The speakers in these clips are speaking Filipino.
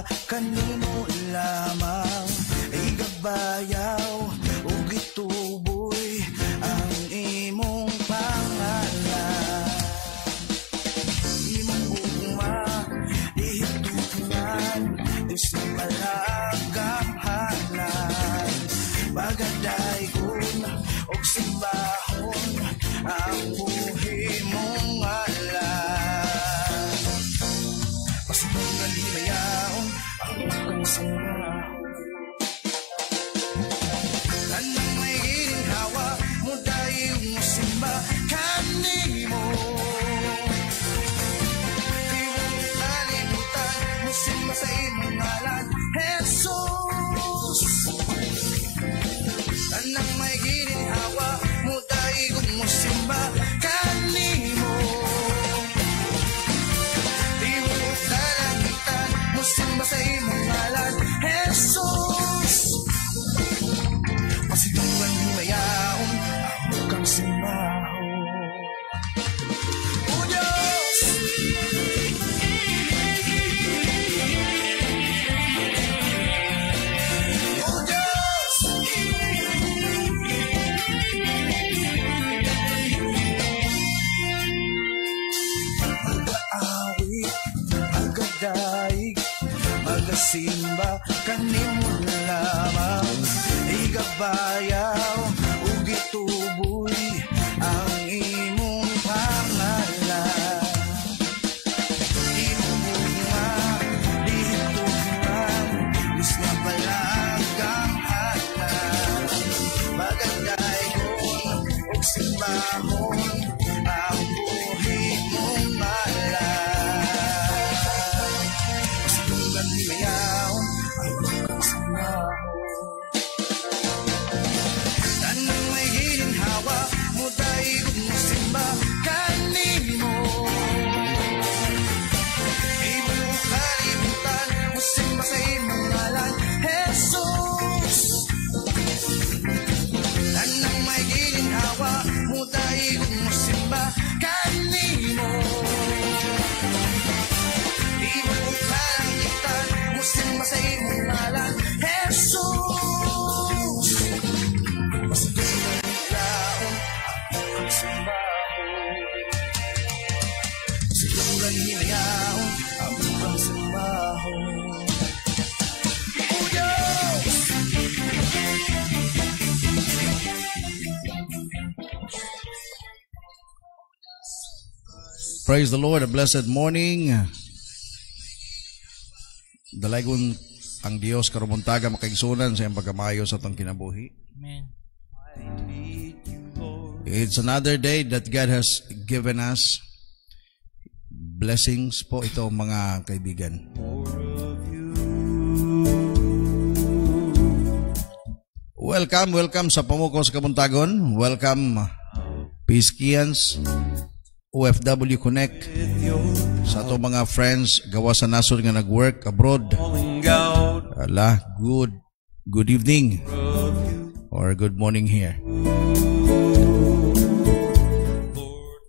magsimba kanimo lamang, igabayaw ug gituboy ang imong pangalan. Imong ugma dihitunan is na malagahanan, pagadaygon og simbahon ang buhi mong alam. Pasipanggan himayaon ang ukang sinahon, tanang may ginhawa mo dayong musimba kanimo. Di mo kalimutan musimba sa imong ngalan, Jesus. Tanang may ginhawa mo dayong musimba kanimo. Di mo kalimutan musimba sa imong ngalan, Jesus. Pasitunggan himayaon ang ukang simbahon. O Diyos, O Diyos, mag-aawit, magadaig, magasimba kanimo lamang, igabayaw ug gituboy ang imong pangalan. Imong ugma dihitunan is na balagang hanan, magandaygon ug simbahon ang buhi mong alam. Pasitunggan himayaon ang ukang simbahon, tanang may ginhawa mo dayong musimba kanimo. Di mo kalimutan musimba sa imong ngalan, Jesus. Tanang may ginhawa mo dayong musimba kanimo. Di mo kalimutan musimba sa imong ngalan, Jesus. Pasitunggan himayaon ang ukang simbahon, pasitunggan himayaon ang ukang simbahon. O Diyos, Praise the Lord, a blessed morning. Dalagon ang Dios karumuntaga makaigsunan sa iyang pagkamayo sa atong kinabuhi. Amen. It's another day that God has given us. Blessings po ito mga kaibigan. Welcome sa Pamuko sa Kabuntagon. Welcome Peacekians, OFW Connect, sa ato mga friends gawa sa nasod nga nag-work abroad. Good evening or good morning here.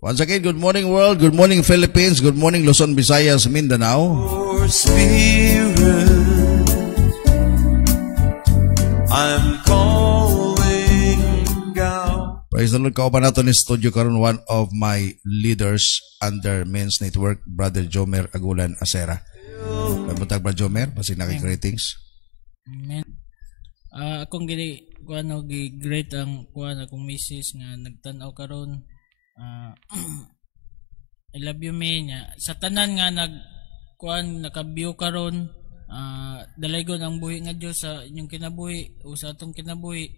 Once again, good morning world, good morning Philippines, good morning Luzon, Visayas, Mindanao. Spirit, I'm calling out. Praise the Lord. Kauban nato ni studio karon one of my leaders under Men's Network, Brother Jomer Agulan Acera. Pagbuntag Brother Jomer, basi naki-greetings. Amen. Akong gili kuan og great ang kuan akong misis nga nagtan-aw karon. I love you me nya. Sa tanan nga nag-kuan naka-view karon, dalaygon ang buhi nga Dios sa inyong kinabuhi o sa atong kinabuhi.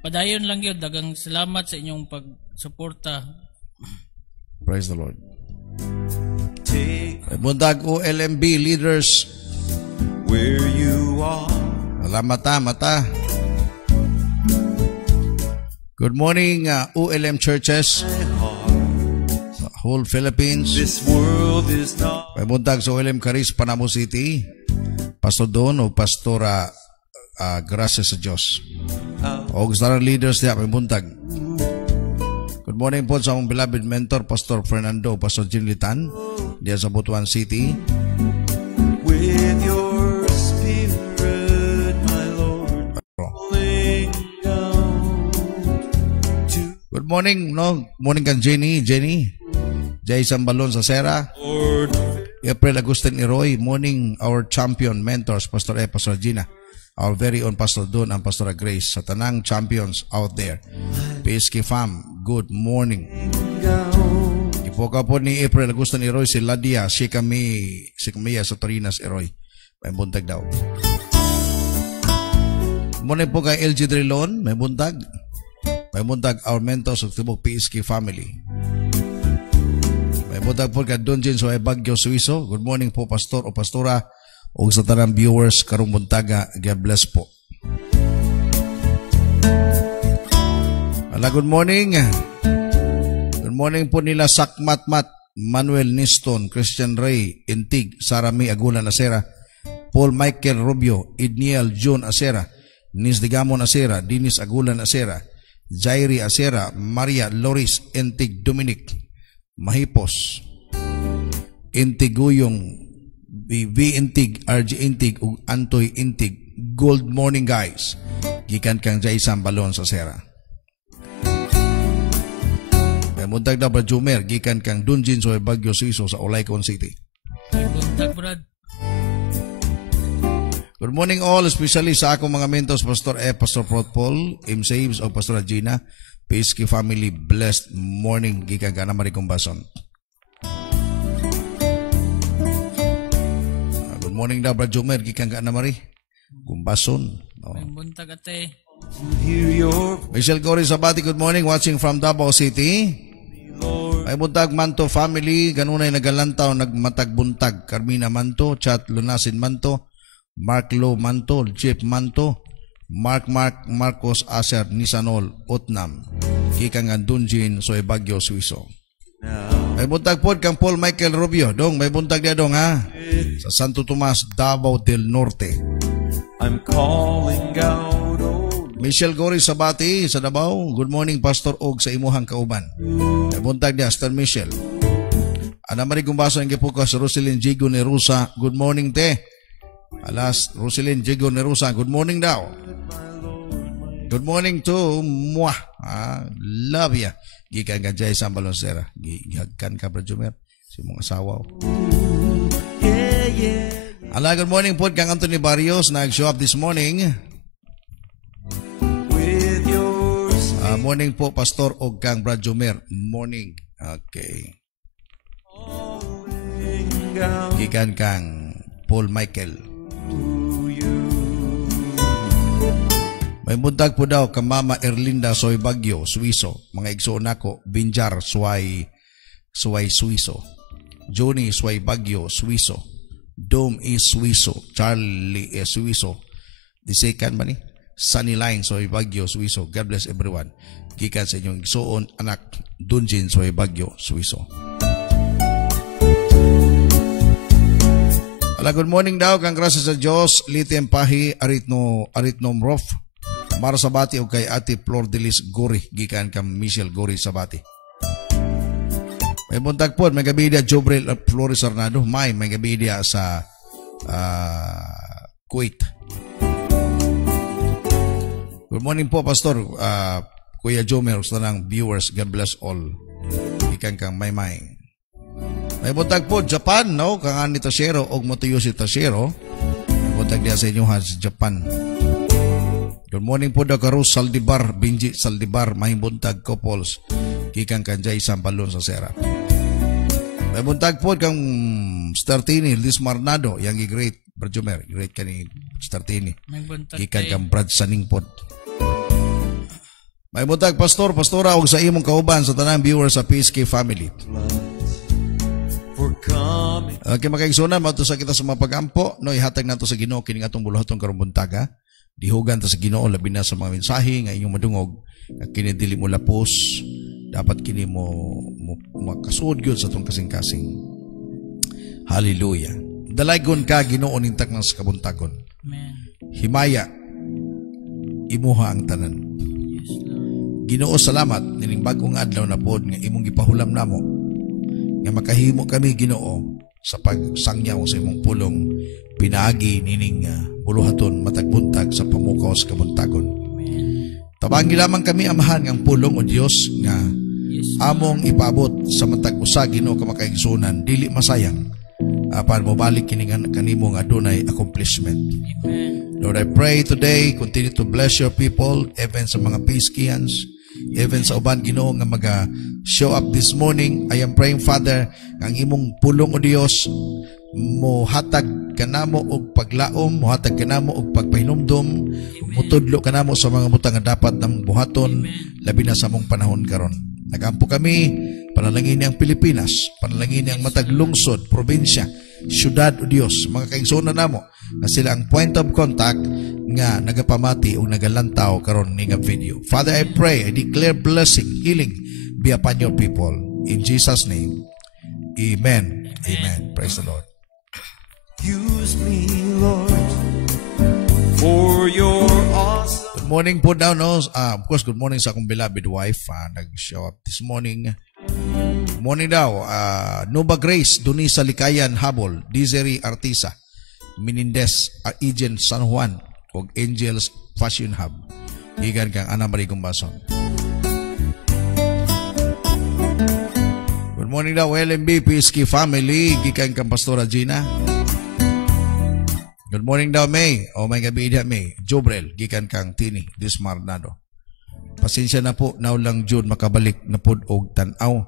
Padayon lang yun, dagang salamat sa inyong pagsuporta. Praise the Lord. Buntag OLMB leaders, Where you are, mata. Good morning, ULM churches, whole Philippines. this world is not. May buntag sa ULM Caris, Panamo City, Pastor Don o Pastora Gracias sa Diyos. O gusto ng leaders niya, may buntag. Good morning po sa among beloved mentor, Pastor Fernando, Pastor Jean Litan, diyan sa Butuan City. With your Good morning, no? Morning kang Jenny. Jay Sambalon sa Sera. Lord, April Agustin Iroy. Morning, our champion mentors, Pastor E, Pastor Gina. Our very own Pastor Don and Pastor Grace. Sa tanang champions out there. PSK fam, good morning. Ipoka po ni April Agustin Iroy, si Ladia, si Camilla sa Torinas Iroy. May buntag daw. Morning po kay LG Drilon, may buntag. May buntag our mentors of Tibok PSK family. May buntag po kay Donjin so Bagyo Suiso. Good morning po pastor o pastora o sa tanang viewers karong buntaga. God bless po. Good morning. Good morning po nila Sakmatmat, Manuel Niston, Christian Ray, Intig, Sarami Agulan Asera, Paul Michael Rubio, Idniel June Asera, Nis Digamon Asera, Dinis Agulan Asera, Jairi Asera, Maria Loris, Intig Dominic, Mahipos, Intig Guyong, V Intig, RG Intig, ug Antoy Intig. Good morning guys. Gikan kang Jay Sambalon sa Sera. May muntag na Brajumer, gikan kang Dunjin so Bagyo Suiso sa Olaycon City. May buntag, Brad. Good morning all, especially sa akong mga mentors, Pastor E, Pastor Paul, M. Saves o Pastor Gina, PSK family, blessed morning, gikan ka na Maricombason. Good morning daw, Brad Jomer, gikan ka na Maricombason. May buntag, ate. hear your Michelle Cory Sabati, good morning, watching from Davao City. May buntag Manto family, ganunay nagalantaw, nagmatagbuntag, Carmina Manto, Chat Lunasin Manto, Mark Lo Manto, Jeep Manto, Marcos Aser Nisanol, Otnam, Kikang Andunjin, Soy Bagyo Suiso. May buntag po kang Paul Michael Rubio, dong, may buntag dia dong ha, sa Santo Tomas, Davao del Norte. I'm calling out, oh, Michelle Gory Sabati sa Davao, good morning Pastor Og sa imuhang kauban. May buntag dia, Star Michelle. Ana Maricombason ang gipukas, Roselyn Jigo Nerusa, good morning te. Alas, Roselyn Jigo Nerusa, good morning daw. Good morning to Mwah. Love ya. Gikan ka Jay Sambalon Sera. Gihagkan ka, Brad Jumer. Si mong asawa. Ala, good morning po kang Anthony Barrios. Nag-show up this morning. with your Morning po, Pastor og kang Brad Jumer. Morning. Okay. calling out Gikan kang Paul Michael. to you. May buntag po daw ka Mama Erlinda Soy Bagyo, Suiso. Mga igsoon nako, Binjar, Suway Suiso. Johnny Suway Bagyo, Suiso. Dome is Suiso. Charlie is Suiso. The second ba ni? Sunny Line Soy Bagyo, Suiso. God bless everyone. Gikan sa inyong igsoon anak, Dunjin Soy Bagyo, Suiso. Ala, good morning daw kang grasya sa Diyos, Litiem Pahi, Aritnom Rof. Mara Sabati o kay Ate Flor Delis Gori, gikan kang Michelle Gori Sabati. May buntag po, may gabidia Jobril Flores Arnado, may gabidia sa Kuwait. Good morning po, Pastor, Kuya Jomer, sa ng viewers, God bless all. Gikan kang May. May buntag po, Japan, no? Kang Ani Tashero, og Motoyoshi Tashero. May buntag diya sa inyo ha, sa Japan. Good morning po daw Karus Saldibar, Binji Saldibar, Mahibuntag Couples, Kikang Kanjay Sampalon sa Sera. May buntag po kang Startini, Liz Marnado, yang i-great, Berjumer, great ka ni Startini. May buntag, Kikang te. kang Brad Saningpod. May buntag Pastora, og sa imong kauban sa tanang viewers sa PSK family. For coming Okay, makaigsunan, mauto sa kita sa mga pagampo, no, ihatag nato sa Ginoo kining atong buluhaton karong buntaga. Dihugan ta sa Ginoo labi na sa mga mensahe nga inyong madungog nga kini dili mo lapos, dapat kini mo makasud gyud sa atong kasing-kasing. Hallelujah. Dalaygon ka Ginoo nintak ng sa kabuntagon. Amen. Himaya imuha ang tanan. Yes, Lord. Ginoo, salamat nining bagong adlaw na pod nga imong gipahulam namo nga makahimo kami Ginoo sa pagsangyaw sa imong pulong pinaagi nining buluhaton matagbuntag sa pamukaw sa kabuntagon. Amen. Tabangi lamang kami amahan ng pulong o Dios nga Yes. among ipabot sa matag usa Ginoo ka makaigsunan dili masayang apan mo balik kini kanimo nga adunay accomplishment. Amen. Lord, I pray today continue to bless your people even sa mga Piskians, even sa uban Ginoo nga show up this morning. I am praying, Father, ang imong pulong o Dios mo hatag kanamo og paglaom, mo hatag kanamo og pagpahinumdom, mutudlo kanamo sa mga butang nga dapat namong buhaton labi na sa mong panahon karon. Nagampo kami, panalangin ang Pilipinas, panalangin ang matag lungsod, probinsya, syudad o Dios, mga kaigsunan namo na sila ang point of contact nga nagapamati o nagalantaw karon ning video. Father, I pray, I declare blessing, healing be upon your people. In Jesus' name, Amen. Amen. Praise the Lord. Use me, Lord, for your awesome. Good morning po daw, no? Of course, good morning sa akong beloved wife. Nag-show up this morning. Good morning daw. Nova Grace, Dunisa Likayan, Habol, Dizeri Artisa, Menendez, Agent San Juan, o Angels Fashion Hub. Igan kang Ana Marie Gumbason. Good morning daw, LMB, Pisky Family, gikan kang Pastora Gina. Good morning daw, May. O may gabi na, May. Jobrel, gikan kang Tini, Dismarnado. Pasensya na po, now lang June makabalik na po og tanaw.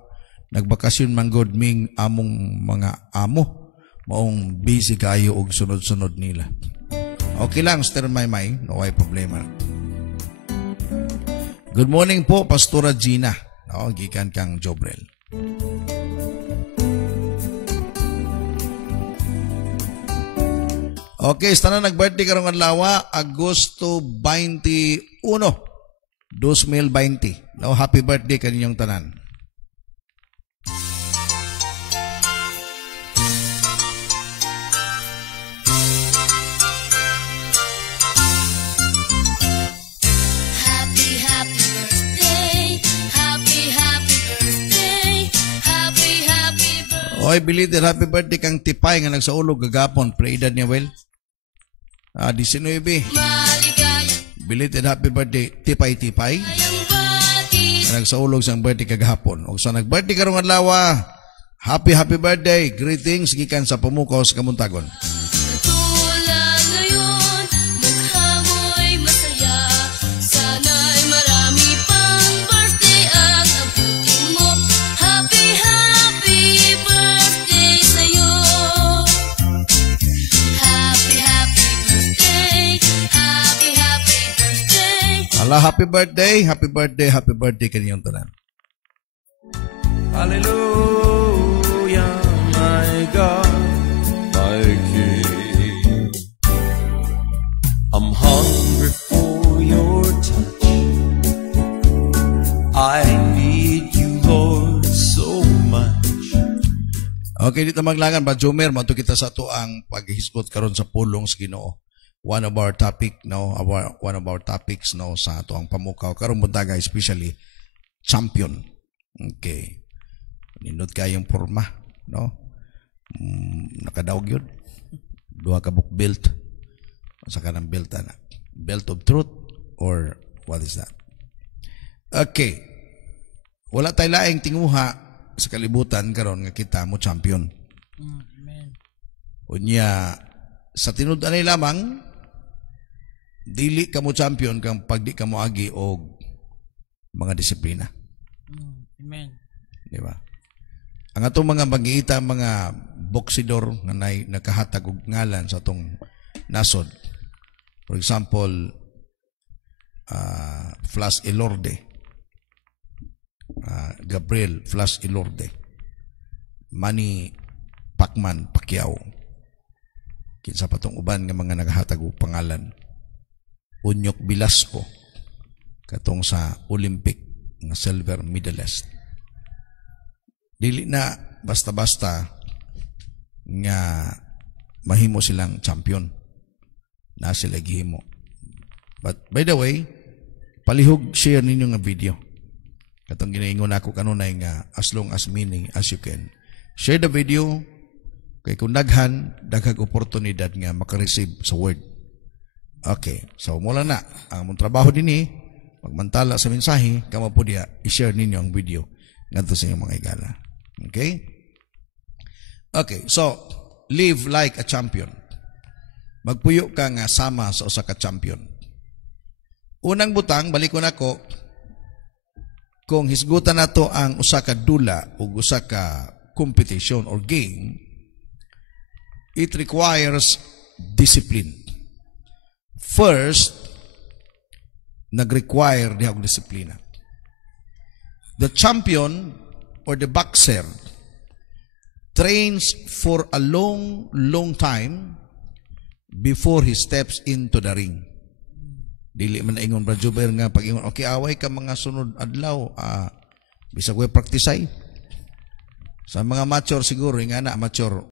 Nagbakasyon man god ming among mga amo. Maong busy kayo og sunod-sunod nila. Okay lang, Mr. Maymay. No ay problema. Good morning po, Pastora Gina. No, gikan kang Jobrel. Okay, sana nag-birthday karong adlaw, Agosto 21, 2020. No, happy birthday kaninyong tanan. Happy birthday, happy birthday, happy birthday. Oy, belated happy birthday kang Tipay nga nagsaulog gagapon, pre-edad niya, well. 19. Maligayang Belated happy birthday, Tipay. bati, Nagsaulog sang birthday kagahapon. O sa nag-birthday karong adlaw, happy birthday. Greetings gikan sa Pamukaw sa Kamuntagon. tulad ngayon, mukha mo'y masaya. Sana'y marami pang birthday ang abutin mo. Happy birthday sa'yo. Happy birthday, happy birthday. Ala, happy birthday kaninyong tanan. Hallelujah, my God, my King. I'm hungry for your touch. I need you, Lord, so much. Okay, dito maglangan ba Jumer, mato kita sa to ang paghisgot karon sa pulong sa Ginoo. One of our topics no sa ato ang pamukaw karon buntaga, especially champion. Okay. Nindot kayong porma, no? Nakadaog yun. Duha ka book belt. Sa kanang belt ana. Belt of truth or what is that? Okay. Wala tay laing tinguha sa kalibutan karon nga kita mo champion. Amen. Unya sa tinud-anay lamang dili ka mo champion kang pagdi ka mo agi og mga disiplina. Amen. Di ba? Ang atong mga magiita, mga boksidor na nakahatag og ngalan sa atong nasod. For example, Flash Elorde, Gabriel Flash Elorde, Manny Pacman Pacquiao, kinsa pa tong uban nga mga naghatag og pangalan. Unyok Velasco, katong sa Olympic nga silver medalist. Dili na basta-basta nga mahimo silang champion na sila gihimo. But by the way, palihog share ninyo nga video. Katong ginaingon ako kanunay nga as long as meaning as you can. Share the video kay kung daghag oportunidad nga makareceive sa word. Okay, so mula na ang mong trabaho dinhi Pagmantala sa mensahe, kamo po diya, i-share ninyo ang video ngadto sa inyong mga igala. Okay? Okay, so, live like a champion. Magpuyo ka nga sama sa usa ka champion. Unang butang, balikon ako, kung hisgutan nato ang usa ka dula o usa ka competition or game, it requires discipline. First, nag-require diha og disiplina. The champion or the boxer trains for a long time before he steps into the ring. Dili man ingon Brad Jubair nga pag ingon okay away ka mga sunod adlaw bisag way praktisay. Sa mga mature siguro nga na mature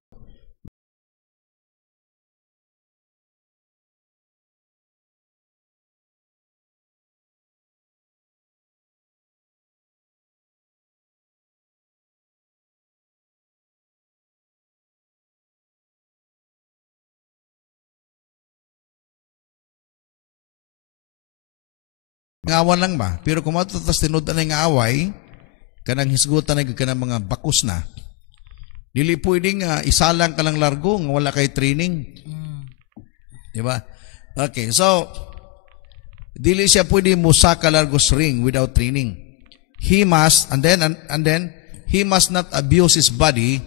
ngawan lang ba? Pero kung matutas tinudan na nga away, kanang hisgutan na kanang mga bakus na, dili pwedeng isalang ka lang largo nga wala kay training. Diba? Okay, so, dili siya pwede musaka largo sa ring without training. He must, and then, he must not abuse his body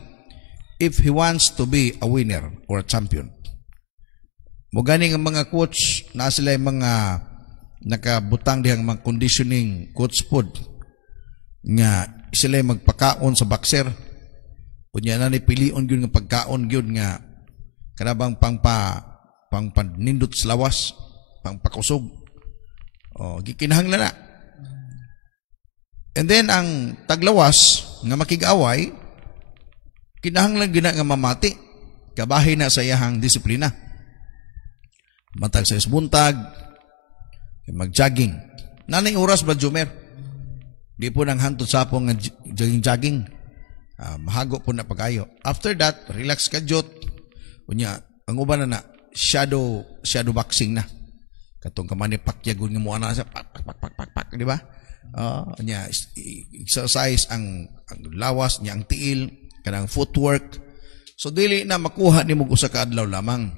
if he wants to be a winner or a champion. Mugani nga mga coach, na sila yung mga nakabutang dihang mga conditioning coach pod nga sila magpakaon sa boxer unya na ni pilion gyud nga pagkaon gyud nga kanabang pangpanindot sa lawas pangpakusog gikinahanglan na and then ang taglawas nga makig-away kinahanglan gyud nga mamati kabahin na sa iyahang disiplina matag sa isbuntag mag-jogging. Nanay oras ba, Jumer? Di po nang hantod sa po nga jogging. Mahago po na pag-ayo. After that, relax ka, jot. Unya, ang uban na shadow boxing na. Katong kamani pakyagun nga mo ana sa pak, di ba? Unya, exercise ang lawas niya, ang tiil, kanang footwork. So, dili na makuha ni mo usa ka adlaw lamang.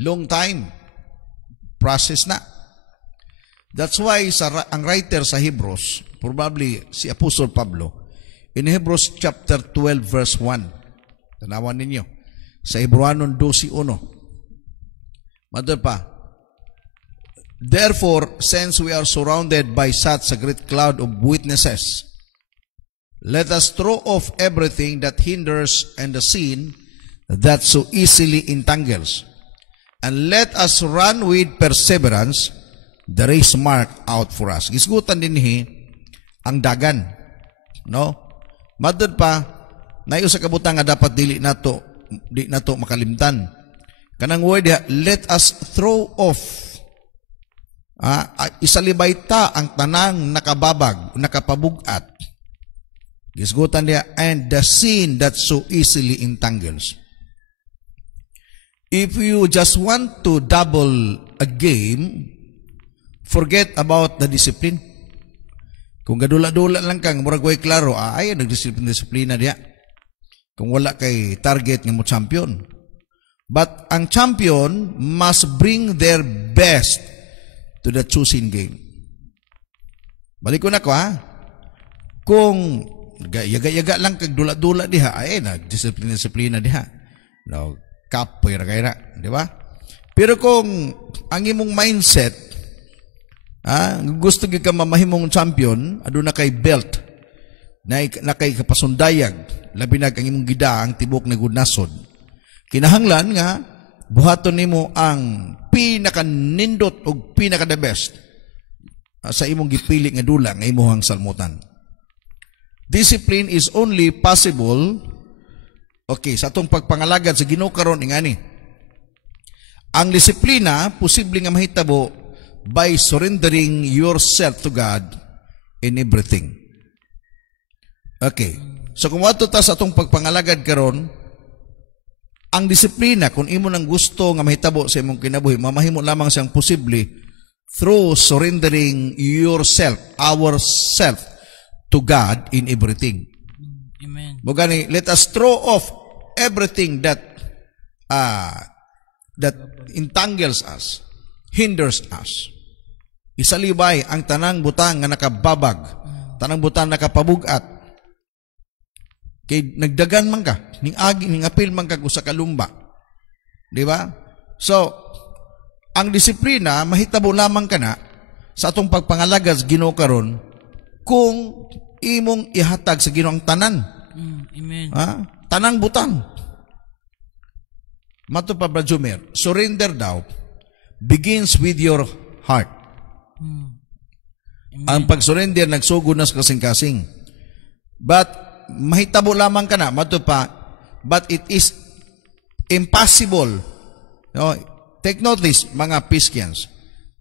Long time. Process na. That's why ang writer sa Hebrews, probably si Apostle Pablo, in Hebrews chapter 12 verse 1, tanawan ninyo, sa Hebrewanon 12:1, madod pa, therefore, since we are surrounded by such a great cloud of witnesses, let us throw off everything that hinders and the sin that so easily entangles, and let us run with perseverance the race marked out for us. Gisgutan din ang dagan. No? Madod pa, nayo sa kabutang nga dapat di nato makalimtan. Kanang word, let us throw off. Isalibay ta ang tanang nakababag, nakapabugat. Gisgutan niya, and the sin that so easily entangles. If you just want to double a game, forget about the discipline. Kung gadula-dula lang kang murag way klaro, ay nagdisiplina diya. Kung wala kay target nga mo champion. But ang champion must bring their best to the choosing game. Balik ko na ko kung yaga-yaga lang kag dula-dula diha, ay nagdisiplina diha. No, kapoy ra kay ra, di ba? Pero kung ang imong mindset gusto gyud ka mamahimong champion, aduna kay belt, na kay kapasundayag, labi na ang imong gida, ang tibok na gudnasod. Kinahanglan nga, buhaton nimo ang pinaka-nindot o pinaka-the best sa imong gipili nga dula nga imong salmutan. Discipline is only possible, sa atong pagpangalagad sa Ginoo karon ingani. Ang disiplina, posible nga mahitabo by surrendering yourself to God in everything. Okay. So kung wato ta sa atong pagpangalagad karon, ang disiplina kung imo nang gusto nga mahitabo sa imong kinabuhi, mamahimo lamang siyang posible through surrendering yourself, ourself, to God in everything. Amen. Mugani, let us throw off everything that entangles us, hinders us. Isalibay ang tanang butang nga nakababag, tanang butang nakapabugat. Kay nagdagan man ka, ning apil man ka sa kalumba. Di ba? So, ang disiplina mahitabo lamang ka na sa atong pagpangalaga sa Ginoo karon kung imong ihatag sa Ginoo ang tanan. Amen. Tanang butang. Mato pa Brajumer, surrender daw begins with your heart. Ang pag-surrender nagsugod na sa kasing-kasing. But mahitabo lamang ka na, mato pa, but it is impossible. No, take note this, mga Piskians.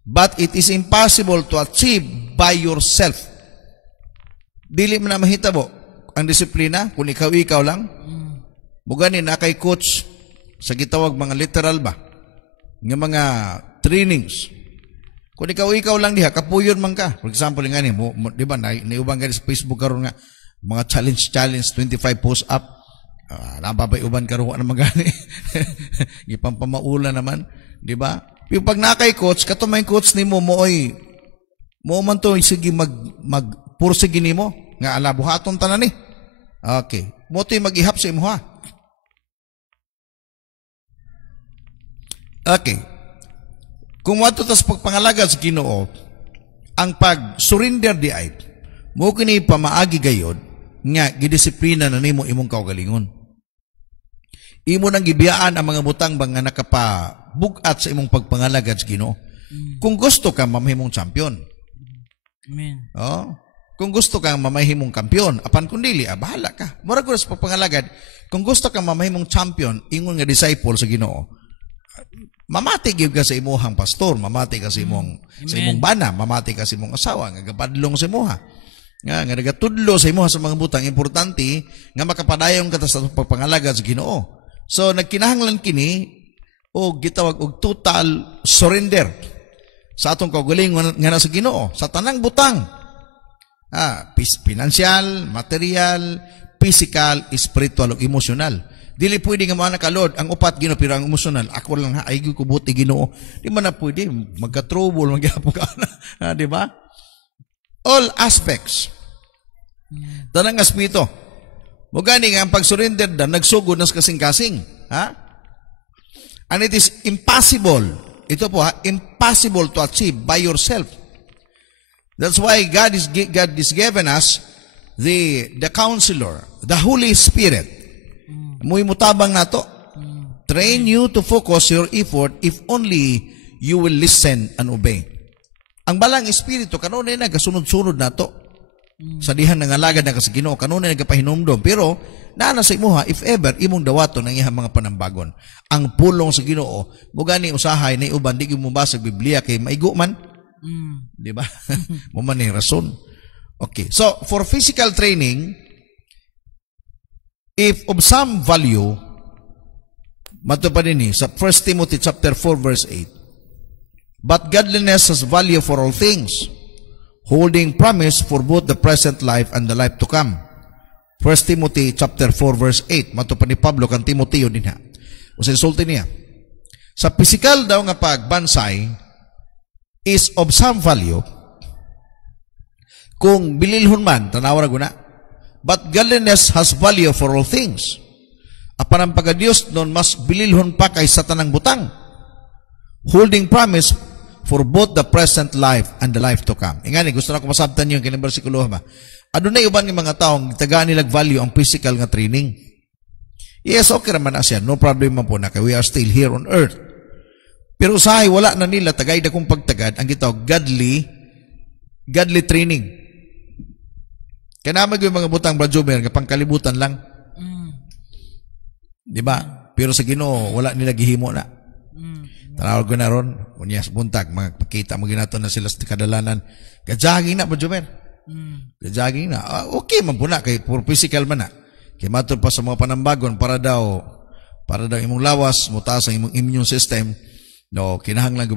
But it is impossible to achieve by yourself. Dili mo na mahitabo ang disiplina kung ikaw lang. Mugani na kay coach sa gitawag mga literal ba nga mga trainings. Kung ikaw lang diha, kapuyon man ka. For example, nga ni, di ba, naiubang ka sa Facebook karon nga, mga challenge, 25 push-up. Napapayuban karon na magani. Ipampamaula naman. Di ba? Yung pag nakay coach, katumay coach ni mo man to, sige magpursige ni mo. Nga alabuhaton tanan ni. Okay. Mo to mag-ihap sa imo ha. Okay. Kung wato tas pagpangalaga sa Ginoo, ang pag-surrender di ay, mo kini pamaagi gayod, nga gidisiplina na nimo imong kaugalingon. Imo nang gibiyaan ang mga butang bang nga nakapabugat sa imong pagpangalaga sa Ginoo. Kung gusto ka mamahimong champion. Amen. Kung gusto kang mamahimong kampiyon, apan kundili, bahala ka. Murag ko sa pagpangalagad, kung gusto kang mamahimong champion, ingon nga disciple sa Ginoo, mamati gyud ka sa imuhang pastor, mamati ka sa imong bana, mamati ka sa imong asawa nga gapadlong sa imuha. Nga nagatudlo sa imuha sa mga butang importante nga makapadayon ka sa pagpangalaga sa Ginoo. So nagkinahanglan kini og gitawag og total surrender sa atong kaugalingon nga sa Ginoo, sa tanang butang. Financial, material, physical, spiritual ug emotional. Dili pwede nga mga nakalod, ang upat Ginoo pero ang emosyonal, ako lang ay ko buti Ginoo. Di man na pwede, magka-trouble, magyapo ka na. Di ba? All aspects. Tanang aspito. Mugani nga ang pag-surrender na nagsugod na sa kasing-kasing. And it is impossible, ito po impossible to achieve by yourself. That's why God is given us the counselor, the Holy Spirit. Muy mutabang nato. Train you to focus your effort if only you will listen and obey. Ang balang espiritu kanunay na gasunod-sunod nato. Sa dihan nga alagad na sa Ginoo kanunay nagapahinumdom pero naa sa imuha if ever imong dawaton ang iyang mga panambagon. Ang pulong sa Ginoo mugani usahay na uban di mo basag Biblia kay maigo man. Di ba? Mo man ni rason. Okay. So for physical training, if of some value, mato pa din sa 1 Timothy chapter 4 verse 8. But godliness has value for all things, holding promise for both the present life and the life to come. 1 Timothy chapter 4 verse 8. Mato pa ni Pablo kan Timoteo din ha. O sinsulti niya. Sa physical daw nga pagbansay is of some value kung bililhon man, tanawa na guna. But godliness has value for all things. Apan ang pagka-Diyos nun mas bililhon pa kay sa tanang butang. Holding promise for both the present life and the life to come. Ingani, gusto na ko masabtan yung kinang versikulo ba? Ano na iban ng mga taong tagaan nilag value ang physical nga training? Yes, okay naman na siya. No problem man po na kay we are still here on earth. Pero usahay, wala na nila tagay na kung pagtagad ang gitawag godly training. Kaya naman yung mga butang Brajomer, pangkalibutan lang. Diba? Pero sa Ginoo, wala nila gihimo na. Tanawag ko na ron, unyas buntag, magpakita mo ginato na sila sa kadalanan. Kajaging na, Brajomer. Kajaging na. Okay man po na, kay for physical man na. Kaya matod pa sa mga panambagon, para daw imong lawas, mutaas ang imong immune system, No, kinahanglan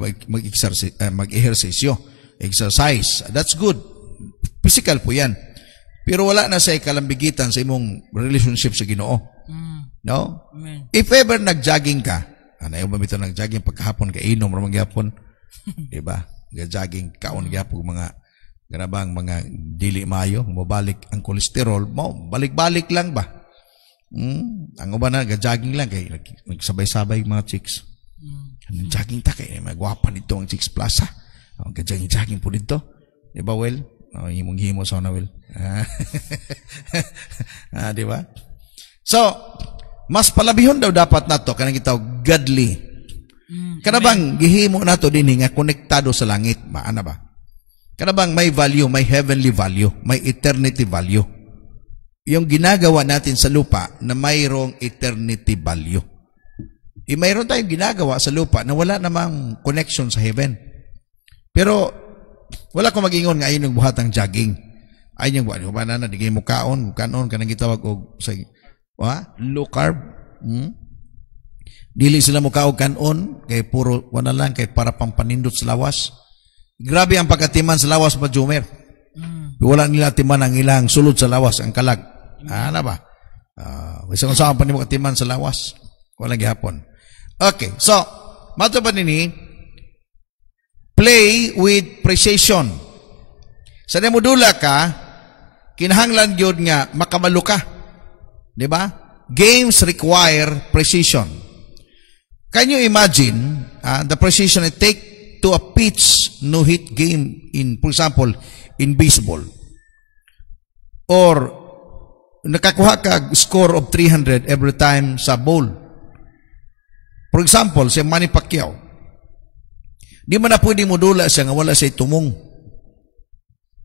mag-ehersisyo. Exercise. That's good. Physical po yan. Pero wala na sa kalambigitan sa imong relationship sa Ginoo. No? Amen. If ever nag-jogging ka, yung ba ito nag-jogging pagkahapon, kainom ramang gyapon, diba? Nag-jogging, kaon gyapon mga ganabang mga dili mayo, mabalik ang kolesterol, balik-balik lang ba? Ang uban na, nag-jogging lang, kay nagsabay-sabay mga chicks. Jogging ta, kay magwapa nito ang Chicks Plaza. Nag-jogging po dito. Diba, Well? Himong-himo sa na, Well. Diba? So, mas palabihon daw dapat nato kanang itaw godly. Kana bang gihimo nato dinhi nga konektado sa langit, maana ba? Kana bang may value, may heavenly value, may eternity value. Yung ginagawa natin sa lupa na mayroong eternity value. Mayroon tayong ginagawa sa lupa na wala namang connection sa heaven. Pero wala ko mag-ingon nga ayun yung buhatang jogging. Ayun yung buhat na digay mo kaon kanang gitawag og sa low carb. Dili sila mo kaog kanon kay puro wala lang kay para pampanindot sa lawas. Grabe ang pagkatiman sa lawas pa Jumer. Wala nila timan ang ilang sulod sa lawas ang kalag. Ana ba? Isa kung saan pa nimo katiman sa lawas. Wala gihapon. Okay, so mato pa nini play with precision. Sa mo dula ka kinahanglan gyud nga makabalo ka. Diba? Games require precision. Can you imagine the precision it take to a pitch no-hit game in, for example, in baseball? Or nakakuha ka score of 300 every time sa ball. For example, si Manny Pacquiao. Di man na pwede mo dula siya nga wala siya tumong.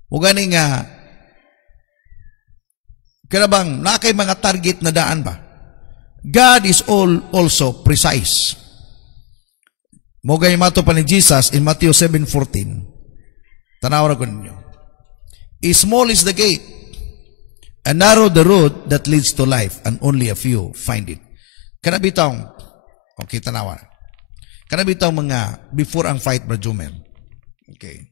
O gani nga kaya bang nakay mga target na daan ba? God is also precise. Mogay mato pa ni Jesus in Matthew 7:14. Tanaw ra ko ninyo. Small is the gate, and narrow the road that leads to life, and only a few find it. Kana bitaw, okay, tanawa. Kana bitaw mga before ang fight, Brad Jumer. Okay.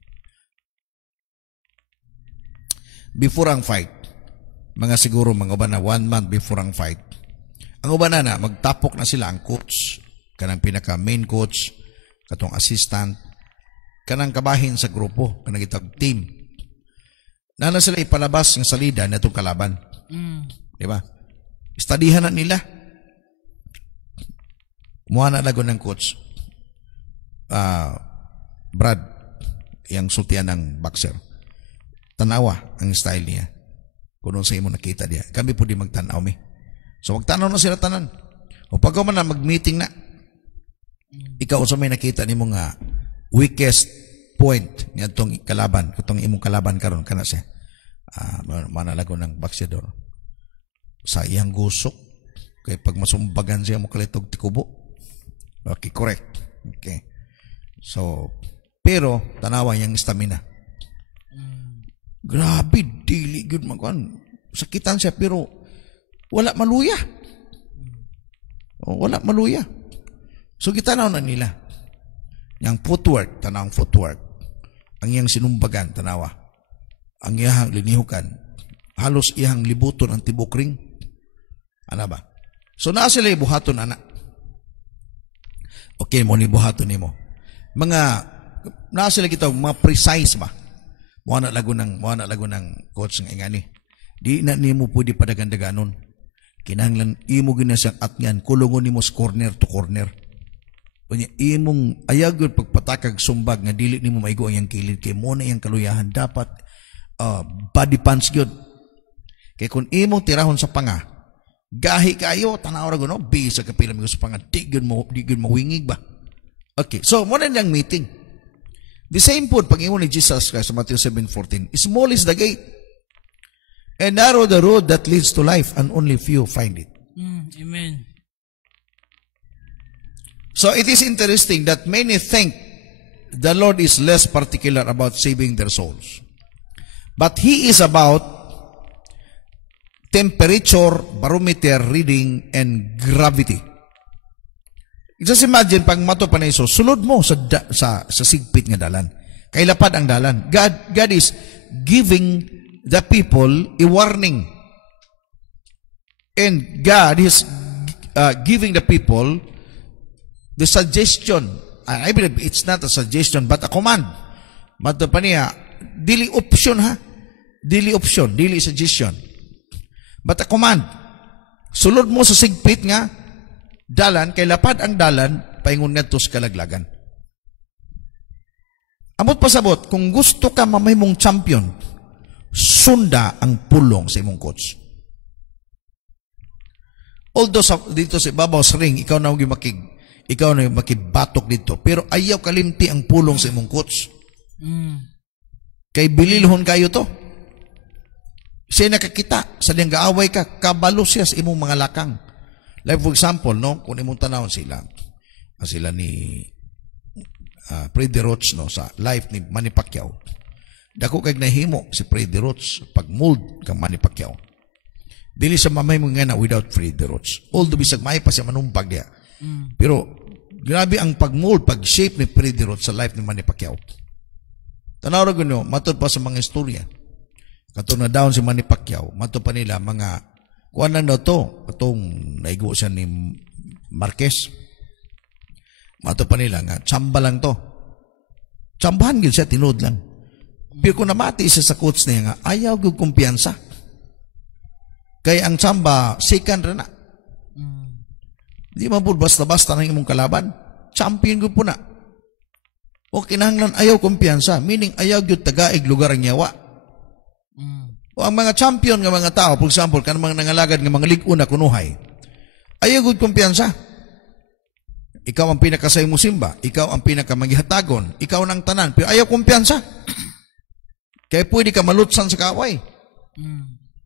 Before ang fight, mga siguro mga uban na 1 month before ang fight. Ang uban na magtapok na sila ang coach, kanang pinaka main coach, katong assistant, kanang kabahin sa grupo, kanang itag team. Nana sila ipalabas ng salida na itong kalaban. Di ba? Istadihan na nila. Muha na lago ng coach. Brad, yung sultian ng boxer. Tanawa ang style niya. Kung sa imo nakita diya. Kami po di magtanaw mi. So magtanaw na sila tanan. O pag man na mag-meeting na, ikaw sa may nakita ni mo nga weakest point niya itong kalaban, itong imong kalaban karon kana siya. Manalago ng baksidor. Sa iyang gusok, kay pag masumbagan siya mo kalitog tikubo. Okay, correct. Okay. So, pero tanawa yung stamina. Grabe, dili good magkuan. Sakitan siya pero wala maluya. Wala maluya. So gitanaw na nila. Yang footwork, tanawang footwork. Ang iyang sinumbagan, tanawa. Ang iyang linihukan. Halos iyang libuton ang tibok ring. Ano ba? So naa sila buhaton anak. Okay mo ni buhaton nimo. Mga naa sila kita mga precise ba? Mo na lago ng coach ng ingani. Di na nimo pwede padagandaganon. Kinahanglan imo gina siyang atngan kulungon nimo sa corner to corner. Unya imong ayagod pagpatakag sumbag nga dili nimo maigo ang iyang kilid kay mo na iyang kaluyahan dapat body punch gyud. Kay kun imong tirahon sa panga gahi kayo tanaw ra gono bisa ka pila mo sa panga di gyud mawingig ba. Okay, so mo na yang meeting. The same po, pag ingon ni Jesus Christ sa Matthew 7:14, small is the gate, and narrow the road that leads to life, and only few find it. Amen. So it is interesting that many think the Lord is less particular about saving their souls. But He is about temperature, barometer reading, and gravity. Just imagine, pag mato pa na iso, sulod mo sa sigpit nga dalan. Kay lapad ang dalan. God is giving the people a warning. And God is giving the people the suggestion. I believe it's not a suggestion, but a command. Mato pa niya, dili option ha. Dili option, dili suggestion. But a command. Sulod mo sa sigpit nga dalan, kay lapad ang dalan, paingon nga tos kalaglagan. Amot pasabot, kung gusto ka mamahimong champion, sunda ang pulong sa imong coach. Although dito sa ibabaw sa ring, ikaw na makibatok dito, pero ayaw kalimti ang pulong sa imong coach. Kay bililhon kayo to. Siya nakakita, sa niyang gaaway ka, kabalo siya sa imong mga lakang. Like for example, no, kung imong tanawon sila ni Freddie Roach, no, sa life ni Manny Pacquiao. Dako kay nahimo si Freddie Roach pag mold kang Manny Pacquiao. Dili sa mamay mo nga na without Freddie Roach. Although bisag may pa siya manumpag niya. Pero grabe ang pag-mold, pag-shape ni Freddie Roach sa life ni Manny Pacquiao. Tanaw ra gano, matod pa sa mga istorya. Katong na down si Manny Pacquiao, matod pa nila mga kuan lang daw to, katong naigo siya ni Marquez. Matod pa nila nga tsamba lang to. Tsambahan gid siya, tinod lang. Pero kung namati siya sa coach niya nga, ayaw gyud kumpiyansa. Kaya ang tsamba, second ra na. Di man po basta-basta ng imong kalaban. Champion gyud po na. O kinahanglan ayaw kumpiyansa, meaning ayaw gyud tagaig lugar ang yawa. O ang mga champion nga mga tao, for example, kanang mga nangalagad nga mga ligon na kunuhay, ayaw gyud kumpiyansa. Ikaw ang pinakasay mo simba, ikaw ang pinakamagihatagon, ikaw nang tanan, pero ayaw kumpiyansa. Kaya pwede ka malutsan sa kaaway.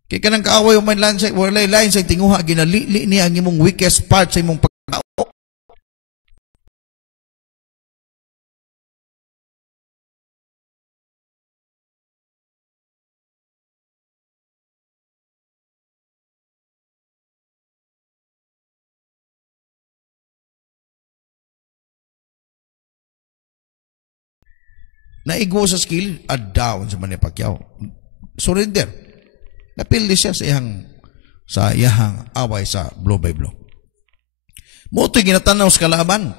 Kaya ka ng kaaway o may lain sa tinguha, ginalili niya ang imong weakest part sa imong pagkao. Naigo sa skill, down sa Manny Pacquiao. Surrender. Napildi siya sa iyahang away sa blow by blow. Mo ito'y ginatanaw sa kalaban.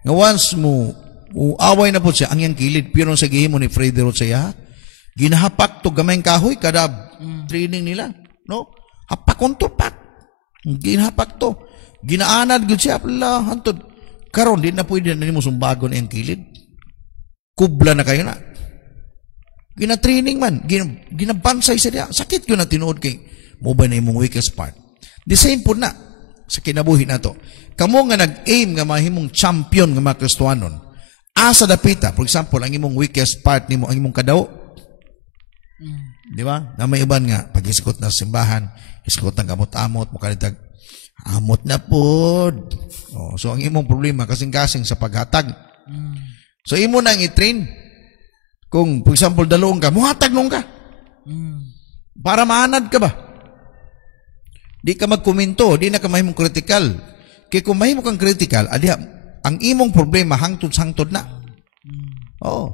Nga once mo away na po siya, ang iyang kilid, pero sa gihimo ni Freddie Roach sa iya, ginahapak to gamayng kahoy, kada training nila. No? Hapakon to pak. Ginahapak to. Ginaanad gud siya, pala, hantod. Karon, di na pwede na mo sumbagon ang kilid. Kubla na kayo na. Gina-training man. Ginabansay sa diya. Sakit yun na tinuod kay mo ba na imong weakest part. The same po na sa kinabuhi na to. Kamo nga nag-aim nga mahimong champion nga mga Kristohanon. Asa dapita. For example, ang imong weakest part nimo, ang imong kadaw. Di ba? Na may iban nga, pag-isikot na sa simbahan, isikot ng gamot-amot, makalitag, amot na po. So, ang imong problema, kasing-kasing sa paghatag. So, imo nang i-train. Kung, for example, dalawang ka, muhatag nung ka. Para maanad ka ba? Di ka magkomento, di na ka mahimong critical. Kaya kung mahimong kang critical, ang imong problema, hangtod-sangtod na. Oo.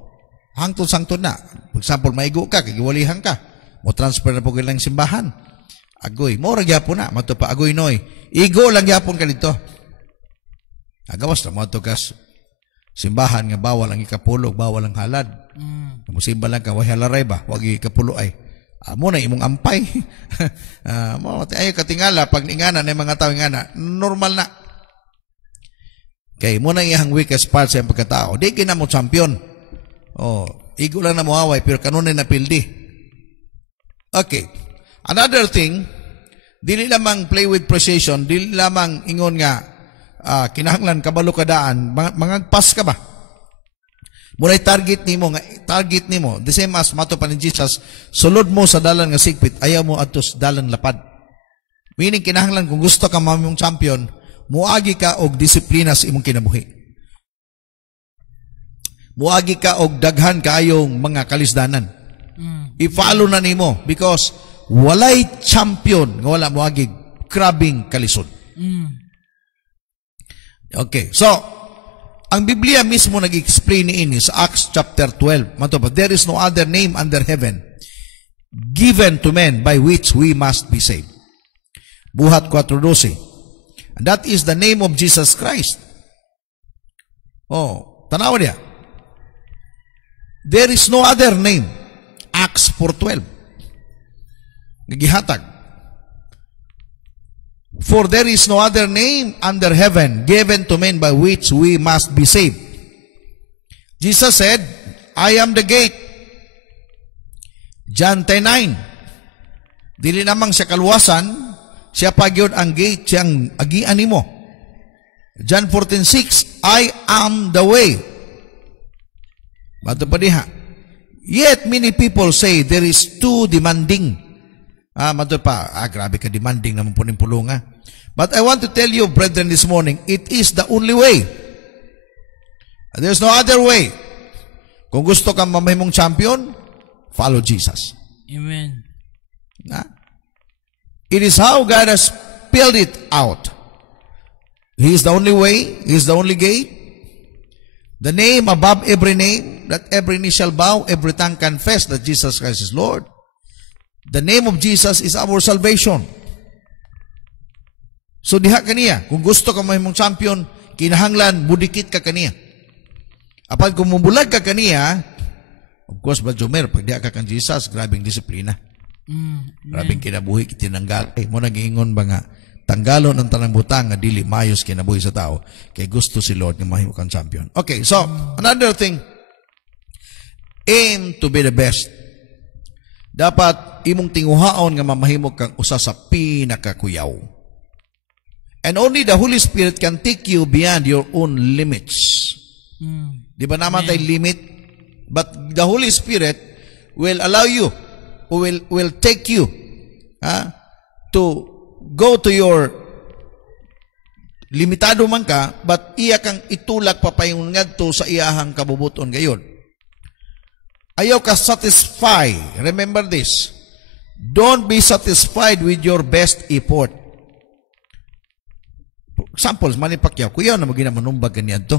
Hangtod-sangtod na. For example, maigo ka, kagiwalihan ka. Mo transfer na po kailang simbahan. Agoy. Mo ragyapon na. Mato pa, agoy noy. Igo lang yapon ka dito. Agawas na, mato kas. Simbahan nga bawal ang ikapulog, bawal ang halad. Musimba lang ka, way halaray ba? Wag ikapulo ay. Mo na imong ampay. Ayaw katingala, pag ingana na mga tao ingana, normal na. Kay mo na iyang weakest part sa iyang pagkatao. Di kina mo champion. Igo lang na mo away, pero kanunay na pildi. Okay. Another thing, dili lamang play with precision, dili lamang ingon nga, kinahanglan kabalo kadaan, mangagpas ka ba? Muna'y target nimo, the same as mato pa ni Jesus, sulod mo sa dalan nga sigpit, ayaw mo atos dalan lapad. Meaning, kinahanglan kung gusto ka mamimong champion, muagi ka og disiplina sa imong kinabuhi. Muagi ka og daghan kaayong mga kalisdanan. I-follow na nimo because walay champion nga wala muagi krabing kalisod. Okay, so, ang Biblia mismo nag-explain ini sa Acts chapter 12. But there is no other name under heaven given to men by which we must be saved. Buhat 4:12. And that is the name of Jesus Christ. Oh, tanaw niya. There is no other name. Acts 4:12. Nagihatag. For there is no other name under heaven given to men by which we must be saved. Jesus said, I am the gate. John 10:9. Dili namang siya kaluwasan, siya pa gyud ang gate, siyang agian nimo. John 14:6, I am the way. Bato pa diha. Yet many people say there is too demanding. Mato pa, grabe ka demanding naman po ng pulong. But I want to tell you, brethren, this morning, it is the only way. There's no other way. Kung gusto kang mamahimong champion, follow Jesus. Amen. It is how God has spelled it out. He is the only way. He is the only gate. The name above every name, that every knee shall bow, every tongue confess that Jesus Christ is Lord. The name of Jesus is our salvation. So diha kaniya, kung gusto ka mahimong champion, kinahanglan budikit ka kaniya. Apan kung mumulag ka kaniya, of course, Jomer, pag diha ka kang Jesus, grabing disiplina. Grabing kinabuhi, tinanggal. Mo nag-iingon ba nga, tanggalon ang tanang butang nga dili mayos kinabuhi sa tao, kay gusto si Lord nga mahimo kang champion. Okay, so, another thing, aim to be the best. Dapat imong tinguhaon nga mamahimo kang usa sa pinakakuyaw. And only the Holy Spirit can take you beyond your own limits. Di ba naman tayo limit? But the Holy Spirit will allow you, will take you to go to your limitado man ka, but iya kang itulak papayong ngadto sa iyahang kabubuton gayon. Ayaw ka satisfy. Remember this. Don't be satisfied with your best effort. For example, Manny Pacquiao, kuya na maginanumbag ganyan to.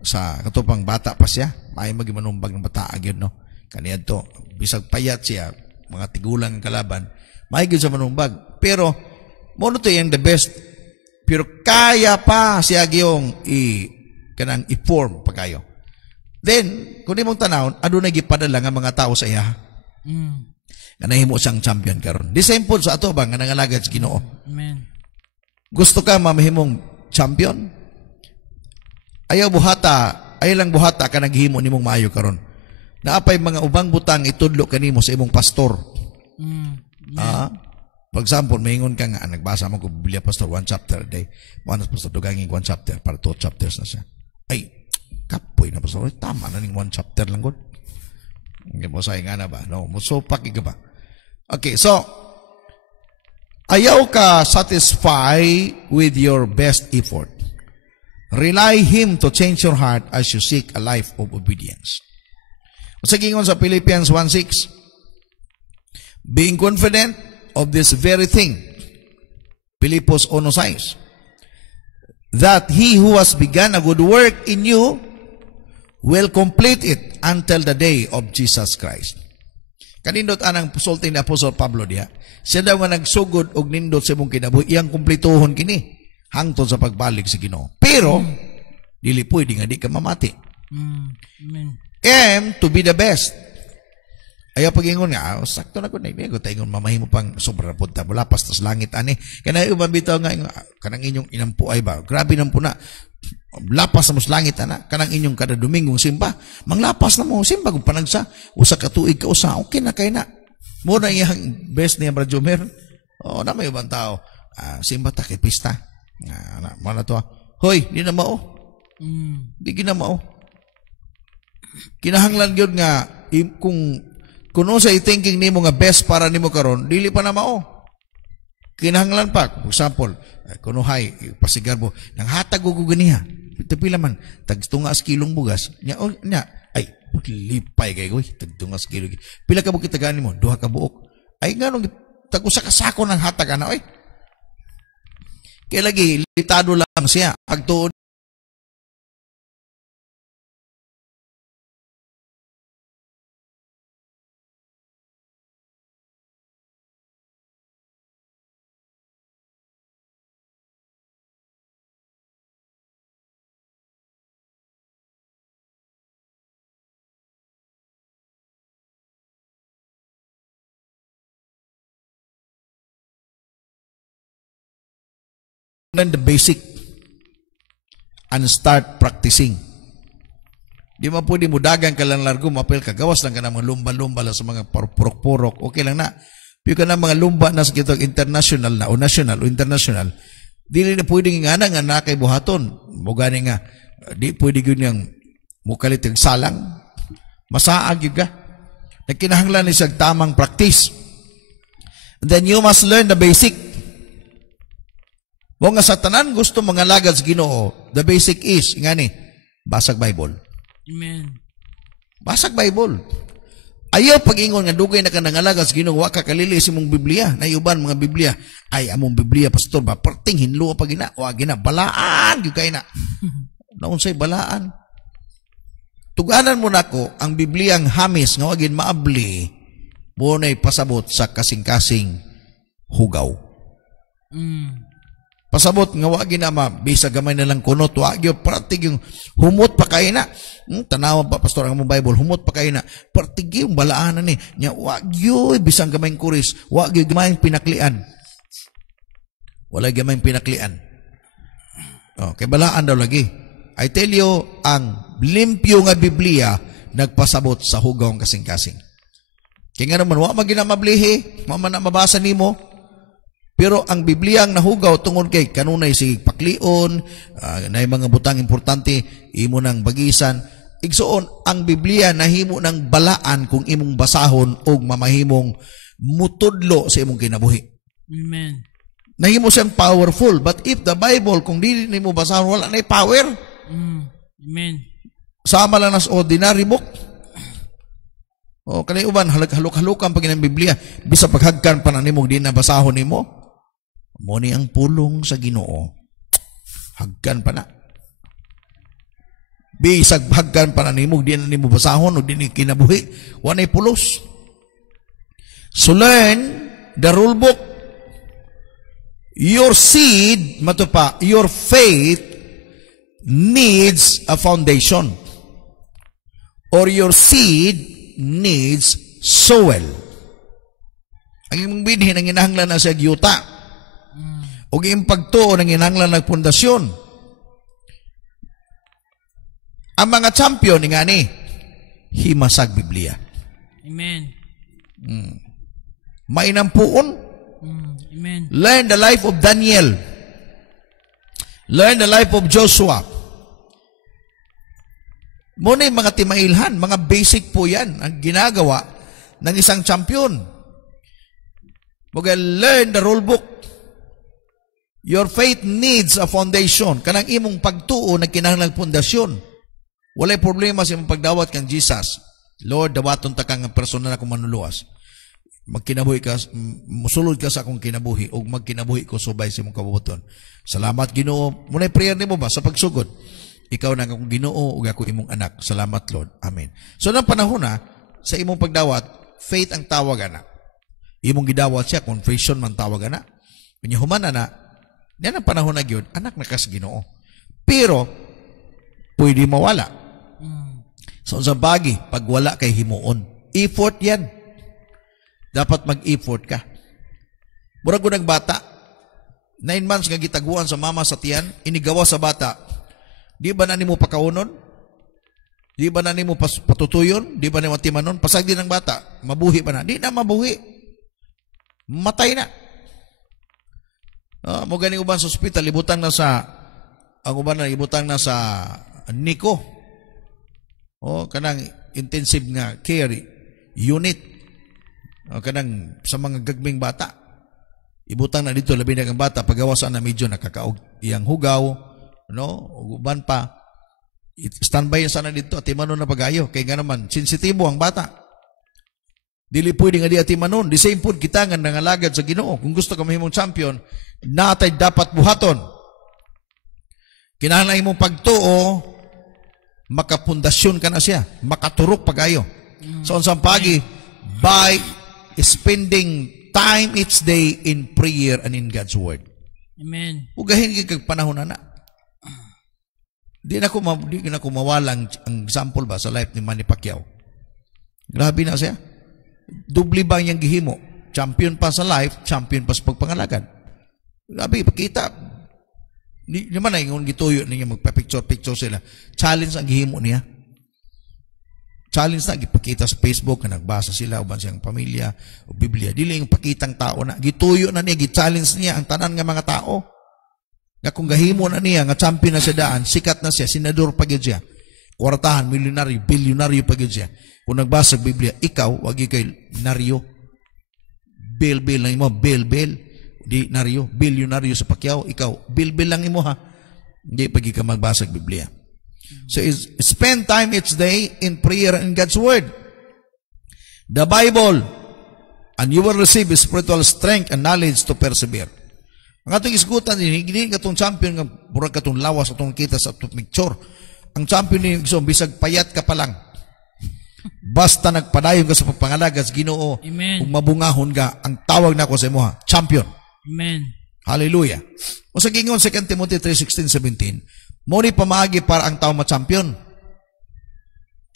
Sa katupang bata pa siya, may magimanumbag ng bata agad, no? Kanyan to. Bisag payat siya, mga tigulang ang kalaban, may gid sa manumbag. Pero, mono to yung the best. Pero kaya pa siya yung kanang i-form pa kayo. Then, kung di mong tanawon, adunay gipadala nga mga tao sa iya. Nga nahimo siyang champion karon. The same po sa ato ba, nga nangalagad sa Ginoo. Amen. Gusto ka mamahimong champion? Ayaw lang buhata ka naghimo nimong maayo karon. Naapay mga ubang butang itudlo kanimo sa imong pastor. For example, maingon ka nga, nagbasa mo ko Biblia, pastor, 1 chapter a day. Pastor, dugangin 1 chapter, para 2 chapters na siya. Ay, kapoy na pastor, tama na ning 1 chapter lang god. Hindi mo sayang nga na ba? No, musopak ka ba? Okay, so, ayaw ka satisfy with your best effort. Rely Him to change your heart as you seek a life of obedience. Sa gingon sa Philippians 1:6, being confident of this very thing, Philippos 1:6, that He who has begun a good work in you will complete it until the day of Jesus Christ. Kanindot anang sulti ni Apostol Pablo diha. Siya daw nga nagsugod og nindot sa imong kinabuhi, iyang kumplituhon kini hangtod sa pagbalik sa Ginoo. Pero dili pwede nga di ka mamati. Amen. Aim to be the best. Ayaw pag-ingon nga, sakto na ko na ko taingon mamahimo pang sobra punta mula pas tas langit ani. Kana uban bitaw nga kanang inyong inampuay ba. Grabe nang puna. Lapas na mo sa langit ana, kanang inyong kada Domingong simba, manglapas na mo simba kung panagsa usa ka tuig ka usa, okay na kay na. Mo na iyang best niya Brad Jomer. Oh, na may ubang tao. Simba ta kay pista. Mo na to. Hoy, di na mao. Di na mao. Kinahanglan gyud nga kung kuno sa i-thinking nimo nga best para nimo karon, dili pa na mao. Kinahanglan pa. For example, kuno hay pasigar mo nang hatag og ganiha. Pila man tagtunga sa kilong bugas. Nya ay lipay kay goy tagtunga sa kilo. Pila ka bukit tagaan nimo? 2 ka buok. Ay nganong tag usa ka sako ng hatag ana oy. Kaya lagi, litado lang siya. Agtuon the basic and start practicing. Di man pwede mo dagang ka lang largo, mapil ka, gawas lang ka ng mga lumba-lumba lang sa mga purok-purok, okay lang na. Pero ka ng mga lumba na sa kitang international na, o national, o international, dili na pwede nga na kay buhaton. Mugani nga, di pwede yun yung mukalit yung salang. Masaag yun ka. Nagkinahanglan ni siya tamang practice. And then you must learn the basic. Mo nga sa tanan gusto mga lagad sa Ginoo, the basic is, nga ni, basag Bible. Amen. Basag Bible. Ayaw pag-ingon nga dugay na ka nangalagad sa Ginoo, wa ka kalili sa mong Biblia, na iuban mga Biblia. Ay, among Biblia, pastor, ba, perting hinlo pa gina, wa gina, balaan, yung kayo na. Naunsay balaan. Tuganan mo na ko, ang Bibliang hamis, nga wagin maabli, mo na'y pasabot sa kasing-kasing hugaw. Pasabot nga wagi na bisa gamay na lang kunot, wagi pratig yung humot pa kayo na. Tanawan pa pastor ang mong Bible, humot pa kayo na. Pratig yung balaanan ni. Nya wagi bisang gamay kuris, wagi gamay pinaklian. Wala gamay pinaklian. Oh, kay balaan daw lagi. I tell you, ang limpyo nga Biblia nagpasabot sa hugaw ng kasing-kasing. Kaya nga naman, wa maginamablihi, wa man na mabasa nimo. Pero ang Biblia ang nahugaw tungod kay kanunay si paklion, na mga butang importante, imo ng bagisan. Igsoon, ang Biblia nahimo ng balaan kung imong basahon o mamahimong mutudlo sa imong kinabuhi. Amen. Nahimo siyang powerful. But if the Bible, kung di mo basahon, wala na power. Amen. Sama lang nas ordinary book. O, kanay uban, haluk-halukan pag ng Biblia, bisa paghagkan pa na nimo, di na basahon nimo. Mo ni ang pulong sa Ginoo. Hagkan pa na. Bisag hagkan pa na nimo, di na nimo basahon o di ni kinabuhi. Wanay pulos. So learn the rule book. Your seed, matupa, your faith needs a foundation. Or your seed needs soil. Ang imong binhin ang inahanglan na sa yuta. O iyong pagtuo ng inahanglan ng pundasyon. Ang mga champion nga ni himasag Biblia. Amen. Mainampuon. Amen. Learn the life of Daniel. Learn the life of Joshua. Muna yung mga timailhan, mga basic po yan ang ginagawa ng isang champion. Learn the rule book. Your faith needs a foundation. Kanang imong pagtuo na kinahanglang pundasyon. Walay problema sa imong pagdawat kang Jesus. Lord, dawaton ta kang personal na akong manuluas. Magkinabuhi ka, musulod ka sa akong kinabuhi o magkinabuhi ko subay sa imong kabubuton. Salamat Ginoo. Muna prayer nimo ba sa pagsugod? Ikaw na akong Ginoo ug ako imong anak. Salamat Lord. Amen. So nang panahon na sa imong pagdawat, faith ang tawag ana. Imong gidawat siya, confession man tawag ana. Kunya human na yan ang panahon na yun, anak na kas Ginoo. Pero, pwede mawala. So, sa bagi, pag wala kay himuon, effort yan. Dapat mag-effort ka. Murag ko nagbata, 9 months nga gitaguan sa mama sa tiyan, inigawa sa bata, di ba na nimo pakaunon? Di ba na nimo patutuyon? Di ba na timanon? Pasag din ng bata, mabuhi pa na. Di na mabuhi. Matay na. Mo ganing uban sa ospital, ibutang na sa Nico. Kanang intensive nga care unit. Kanang sa mga gagming bata. Ibutang na dito labi na kang bata pagawasan na medyo nakakaog iyang hugaw, uban pa. Standby sana dito at imano na pagayo kay nga naman sensitibo ang bata. Dili pwede nga di ati manon. Di same pod kita nga nangalagad sa Ginoo. Kung gusto ka mahimong champion, natay dapat buhaton. Kinahanglan imong pagtuo, makapundasyon ka na siya, makaturok pagayo. So unsang pagi, by spending time each day in prayer and in God's word. Amen. Ugahin kag panahon na. Di na ko mawalang ang example ba sa life ni Manny Pacquiao. Grabe na siya. Dubli ba niyang gihimo? Champion pa sa life, champion pa sa pagpangalagad. Grabe, pakita. Di naman na yung gituyo niya magpa-picture sila. Challenge ang gihimo niya. Challenge na, gipakita sa Facebook, na nagbasa sila, uban siyang pamilya, o Biblia. Dili yung pakitang tao na, gituyo na niya, gi-challenge niya ang tanan nga mga tao. Nga kung gahimo na niya, nga champion na siya daan, sikat na siya, senador pa gyud siya. Kwartahan, milyonaryo, bilyonaryo pa gyud siya. Kung nagbasa sa Biblia, ikaw, wagi kay naryo. Bil lang mo, bil. Di naryo, bilyonaryo sa Pacquiao, ikaw, bil lang imo ha. Hindi pagi ka magbasa sa Biblia. So spend time each day in prayer and God's word. The Bible, and you will receive spiritual strength and knowledge to persevere. Ang atong isgutan din, hindi katong champion nga murag katong lawas atong kita sa atong picture. Ang champion ni bisag payat ka pa lang. Basta nagpadayon ka sa pagpangalagad sa Ginoo, Amen. kung mabungahon ka, ang tawag nako sa imo ha, champion. Amen. Hallelujah. O sa gingon 2 Timothy 3:16-17, mo ni pamaagi para ang tao ma-champion.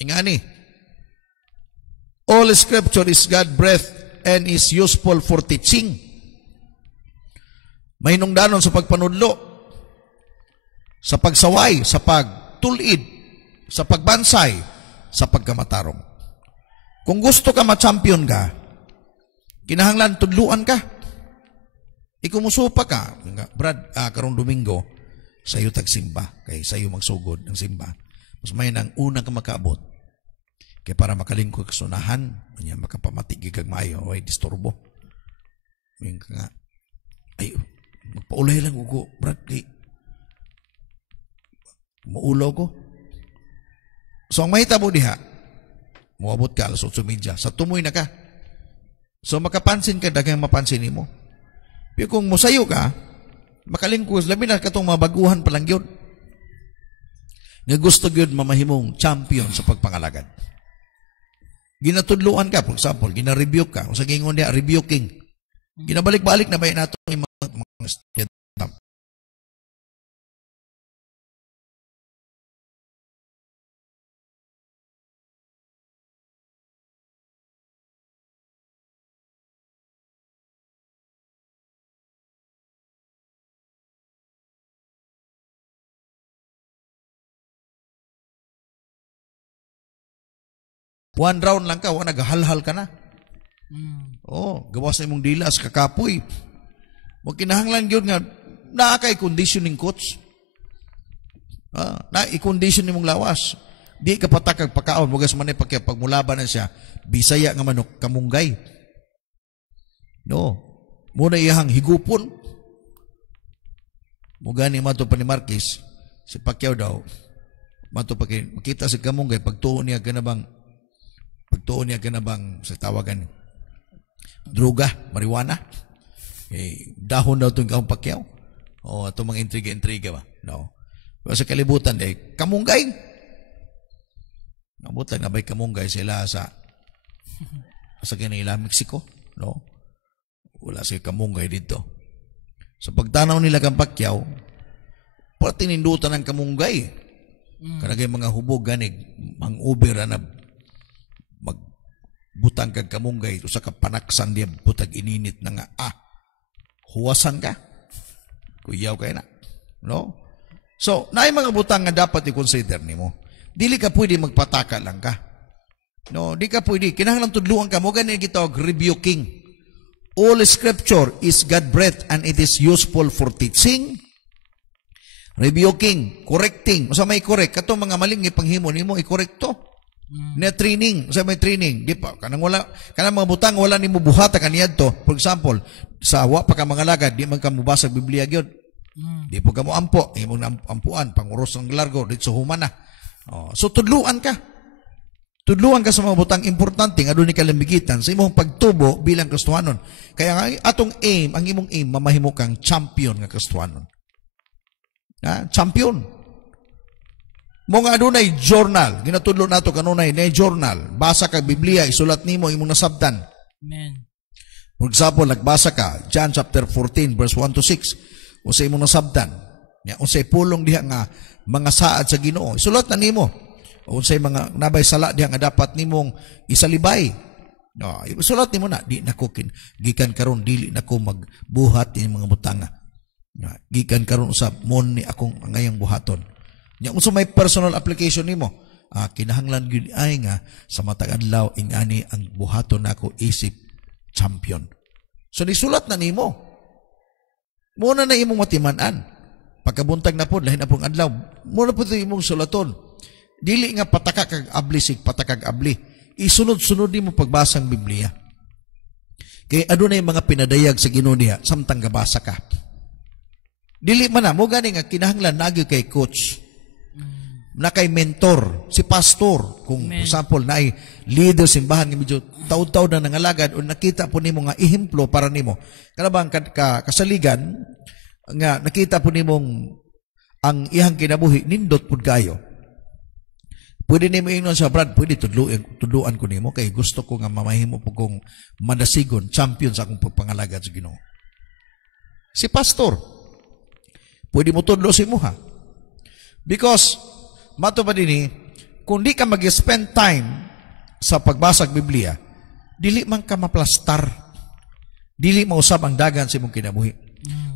Ingani. All scripture is God breath and is useful for teaching. Mahinungdanon sa pagpanudlo, sa pagsaway, sa pagtulid, sa pagbansay, sa pagkamatarong. Kung gusto ka ma-champion ka, kinahanglan tudluan ka. Ikumusupa ka, Brad, karong Domingo, sayo tagsimba, kay sayo magsugod ng simba. Mas may nang unang ka makaabot, kay para makalingkod ka sunahan, makapamatig kag maayo, ay disturbo. May nga, ay, magpaulay lang ko, Brad, kay maulaw ko. So, ang mahitabo diha, muabot ka, alas 8:30, sa tumoy na ka. So, makapansin ka, dagang mapansin mo. Pero kung musayo ka, makalingkos, labi na katong mabaguhan palang yun. Nga gusto yun mamahimong champion sa pagpangalagad. Ginatudluan ka, for example, gina-rebuke ka, o sa gingon niya, rebuking. Ginabalik-balik na ba yun nato yung mga student. One round lang ka, nagahalhal ka na. Gawas na imong dilas, kakapoy. Huwag kinahanglan yun nga, naakay conditioning coach. Na-i-condition imong lawas. Di ka patakag pagkaon, mugas man pagmulaban na siya, Bisaya nga manok, kamunggay. No. Muna iyahang higupon. Mugani mato pa ni Marquez, si Pacquiao daw, mato pa makita si kamunggay, pagtuon niya ka na bang sa tawagan droga, marijuana, dahon daw itong kaong Pacquiao, o itong mga intriga ba, no? Pero sa kalibutan kamunggay, nabutan na ba'y kamunggay sila sa kanila Mexico, no? Wala sila kamunggay dito. Sa pagtanaw nila kang Pacquiao, pati nindutan ng kamunggay, kanagay mga hubog ganig, ang uber na magbutang kag kamunggay, sa kapanaksan diya, butag ininit na nga, huwasan ka, kuyaw kayo na, no? So, naay mga butang nga dapat i-consider nimo. Dili ka pwede magpataka lang ka. No, di ka pwede. Kinahanglan tudluan ka mo, ganin gitawag rebuking. All scripture is God-breathed and it is useful for teaching, rebuking, correcting. Sa may correct, kato mga maling ipanghimo nimo i-correcto. Na training, sa may training, di pa kanang mga butang wala nimo buhata kaniyad to. For example, sa wa pa ka mga lagad, di man ka mubasag Biblia gyud. Di po ka mo ampo, imong ampuan panguros ng largo dito sa humana. So tudluan ka. Tudluan ka sa mga butang importante nga adunay kalambigitan sa imong pagtubo bilang Kristohanon. Kaya nga atong aim, ang imong aim mamahimo kang champion nga Kristohanon. Champion. Mo nga adunay journal, ginatudlo nato kanunay na journal. Basa ka Biblia, isulat nimo imong nasabtan. Amen. For example, nagbasa ka John chapter 14 verse 1 to 6. Unsay imong nasabtan? Unsay pulong diha nga mga saad sa Ginoo. Isulat na nimo. Unsay mga nabay sala diha nga dapat nimong isalibay. No, isulat nimo na di nako gikan karon dili nako magbuhat ini mga butanga. No, gikan karon usab mon ni akong ngayang buhaton. Nya unsa may personal application nimo? Kinahanglan gyud ay nga sa matag adlaw ingani ang buhaton nako isip champion. So nisulat na nimo. Muna na imong matiman-an. Pagkabuntag na pod lahin na pong adlaw, muna po imong sulaton. Dili nga pataka kag abli sig patakag abli. Isunod-sunod nimo pagbasang Biblia. Kay adunay mga pinadayag sa Ginoo diha samtang gabasa ka. Dili man na mo gani nga kinahanglan nagyo kay coach. Na kay mentor, si pastor, kung for example naay leader simbahan nga medyo taud-taud na nangalagad o nakita po nimo nga ehemplo para nimo. Kanabang kasaligan nga nakita po nimong ang iyang kinabuhi nindot pud kayo. Pwede nimo ingnon sa Brad, pwede tudluan ko nimo kay gusto ko nga mamahimo po kong madasigon, champion sa akong pagpangalagad sa Ginoo. Si pastor, pwede mo tudlo si imuha. Because, mato ba din kung di ka mag-spend time sa pagbasag Biblia, dili man ka maplastar. Dili mausab ang dagan sa imong kinabuhi.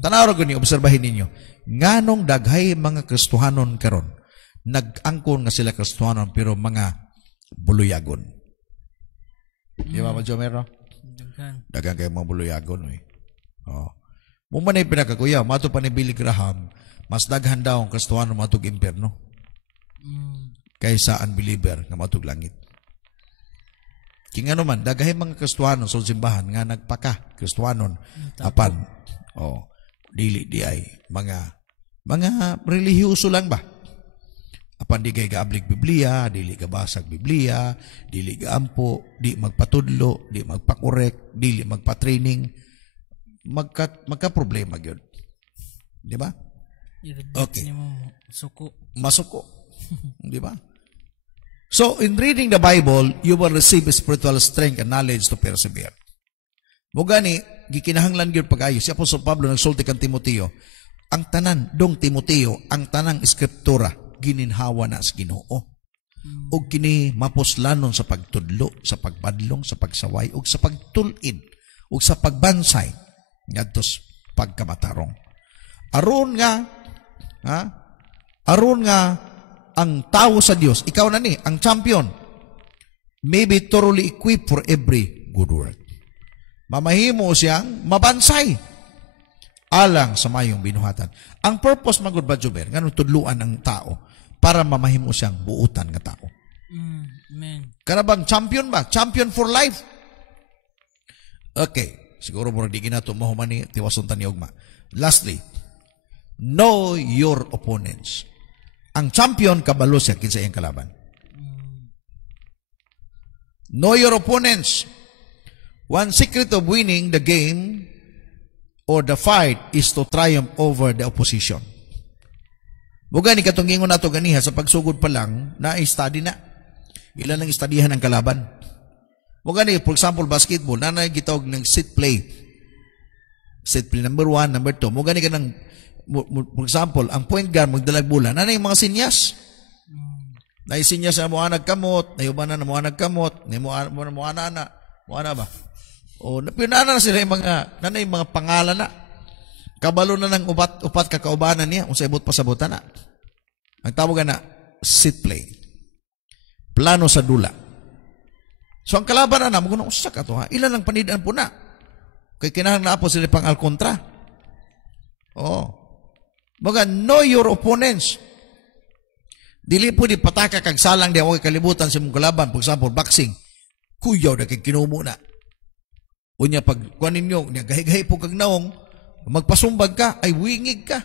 Tanaw ra gani obserbahin ninyo, nganong daghay mga Kristohanon karon nag-angkon nga sila Kristohanon pero mga buluyagon. Di ba, Jomero? Dagan kayo mga buluyagon. Mo man ay pinakakuya, mato pa ni Billy Graham, mas daghan daw ang Kristohanon matug impyerno kaysa unbeliever nga matug langit. King ano man, daghay mga Kristohanon sa simbahan nga nagpaka Kristohanon apan dili di ay mga relihiyoso lang ba? Apan di kay gaablik Biblia, dili ka basag Biblia, dili ka ampo, di magpatudlo, di magpakorek, dili magpa-training, magka-problema gyud. Di ba? Okay. Masuko. Di ba? So, in reading the Bible, you will receive spiritual strength and knowledge to persevere. Mugani, gikinahanglan gyud pag-ayo. Si Apostol Pablo nagsulti kan Timoteo, ang tanan dong Timoteo, ang tanang eskriptura gininhawa na sa Ginoo. O kini mapuslanon sa pagtudlo, sa pagpadlong, sa pagsaway, o sa pagtulid, o sa pagbansay, ngadto pagkamatarong. Aron nga ang tao sa Dios, ikaw na ni, ang champion, may be thoroughly equipped for every good work. Mamahimo siyang mabansay alang sa mayong binuhatan. Ang purpose magud ba Juber, nganong tudluan ang tao para mamahimo siyang buutan nga tao. Amen. Karabang champion ba? Champion for life. Okay, siguro mo di ginato mo humani tiwason ta ni ugma. Lastly, know your opponents. Ang champion kabalo siya kinsa iyang kalaban. Know your opponents. One secret of winning the game or the fight is to triumph over the opposition. Buga ni katong ingon nato ganiha sa pagsugod pa lang na study na. Ilan ang studyhan ang kalaban. Buga ni for example basketball na gitawag ng set play. Set play number 1, number 2. Buga ni kanang for example ang point guard magdalag bola na yung mga sinyas. Na sinyas na mo nagkamot, na yuban na mo nagkamot, na mo ba? O napinana na sila yung mga pangalan na. Kabalo na ng upat kakaubanan niya, kung sa ibot pasabutan na. Ang tawag na, set play. Plano sa dula. So ang kalaban na naman, usak ato ha, ilan ang panidaan po na. Kaya kinahanglan na po sila pang alkontra. Mga know your opponents. Dili po di pataka kag salang di ako kalibutan sa mong kalaban. For example, boxing. Kuyaw na kay kinumo na. Unya pag kuanin nyo, gahi-gahi po kag naong, magpasumbag ka, ay wingig ka.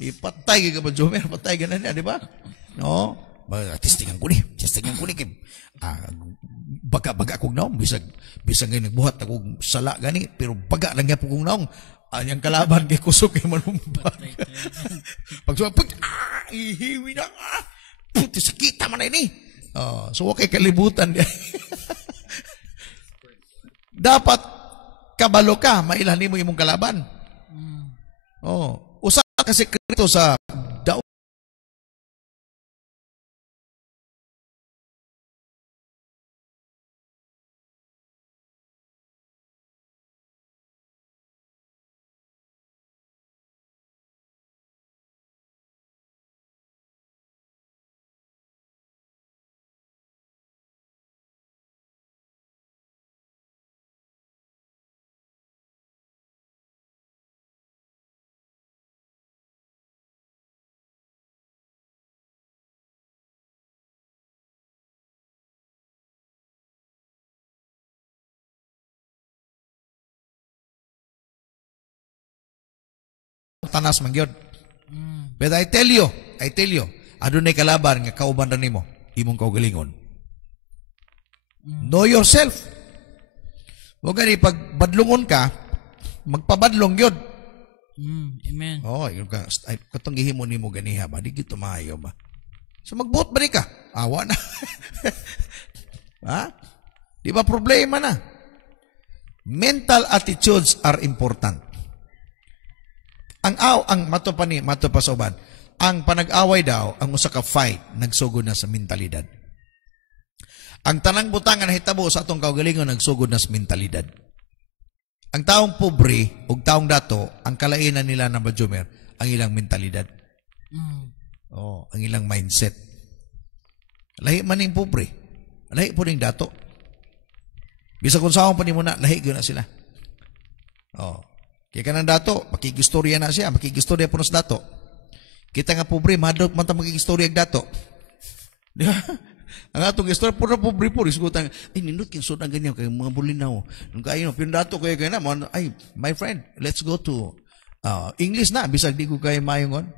Ipatay ka ba, Jomer? Patay ka na niya, di ba? No? Testingan ko ni kay baga-baga kong naong bisag ngayon nagbuhat akong sala gani pero baga lang yapon kong naong anyang kalaban kay kusog kay manumbag. Pag ihiwi na puti sakita man ini. So okay kalibutan dia. Dapat kabalo ka, mailhan mo imong kalaban. Usa kasi krito sa tanas mangyod. But I tell you, adunay kalaban nga kauban ra nimo, imong kaugalingon. Know yourself. Wa gani pag badlungon ka, magpabadlong gyud. Amen. Yung katong gihimo nimo ganiha ba, di gito maayo ba? So magbuot ba ni ka? Awa na. Ha? Di ba problema na? Mental attitudes are important. Ang mato pa sa uban. Ang panag-away daw, ang usa ka fight, nagsugod na sa mentalidad. Ang tanang butangan na hitabo sa atong kaugalingon, nagsugod na sa mentalidad. Ang taong pobre, ug taong dato, ang kalainan nila na Bajumer, ang ilang mentalidad. Ang ilang mindset. Lahi man yung pobre. Lahi po ning dato. Bisa kung saan pa ni mo na, lahi yun na sila. Kaya kanang dato, makigistorya na siya, makigistorya po na sa dato. Kita nga pobre, madok man ta makigistorya ang dato. Di ba? Ang atong istorya, puro pobre po, isgutan, nindot kinsod ang ganyan, kaya mga bulinaw. Nung kayo, pindato kaya na, my friend, let's go to English na, bisag di ko kayo mayungon.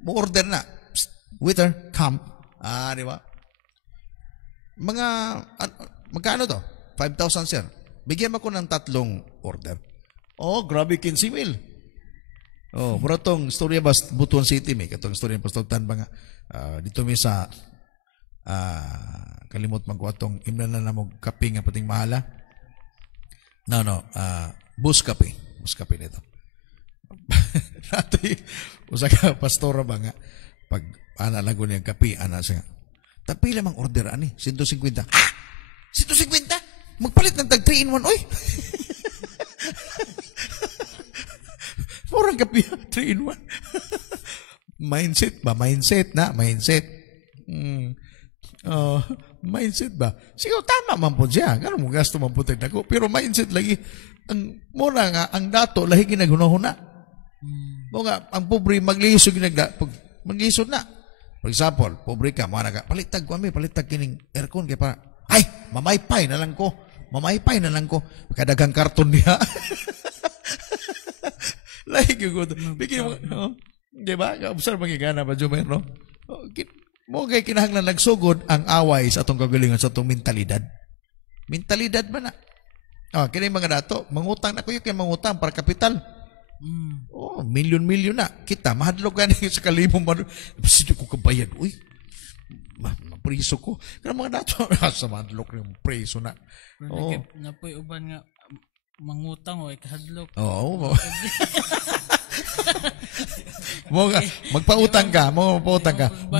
Mo order na, waiter, come. Di ba? Magkano to? 5,000 sir. Bigyan mo ko ng 3 order. Grabe 15,000. Mura tong storya ba Butuan City may katong storya Pastor Tan ba nga dito mi sa kalimot man ko atong imlan na mo kape nga pating mahala. Bus kape nito. Nato usa ka pastora ba nga pag ana lago niya kape ana siya. Tapi lamang order ani 150. 150? Magpalit ng tag 3 in 1 oy. Murang kape 3 in 1. Mindset ba? Mindset. Mindset ba? Sigaw tama man po siya. Ganun mo gasto man po ako. Pero mindset lagi. Mura nga, ang dato, lahi ginaguna-huna. Ang pobre, maglisod na. For example, pobre ka, mga palitag kining aircon. Kaya para, mamaypay na lang ko. Kadagang karton niya. Lahi ko. Bigyan mo, di ba? Observe magigana ba, Jumer, no? Mo kay kinahanglan nagsugod ang away sa atong kagalingon sa atong mentalidad. Mentalidad ba na? Kini mga dato, mangutang na kuyo kay mangutang para kapital. Milyon-milyon na. Kita, mahadlok gani sa kalibong man. Sige ko kabayad. Uy, mapriso ko. Kaya mga dato, sa mahadlok yung preso na. Napoy uban nga, mangutang o ikahadlok. Magpautang ka.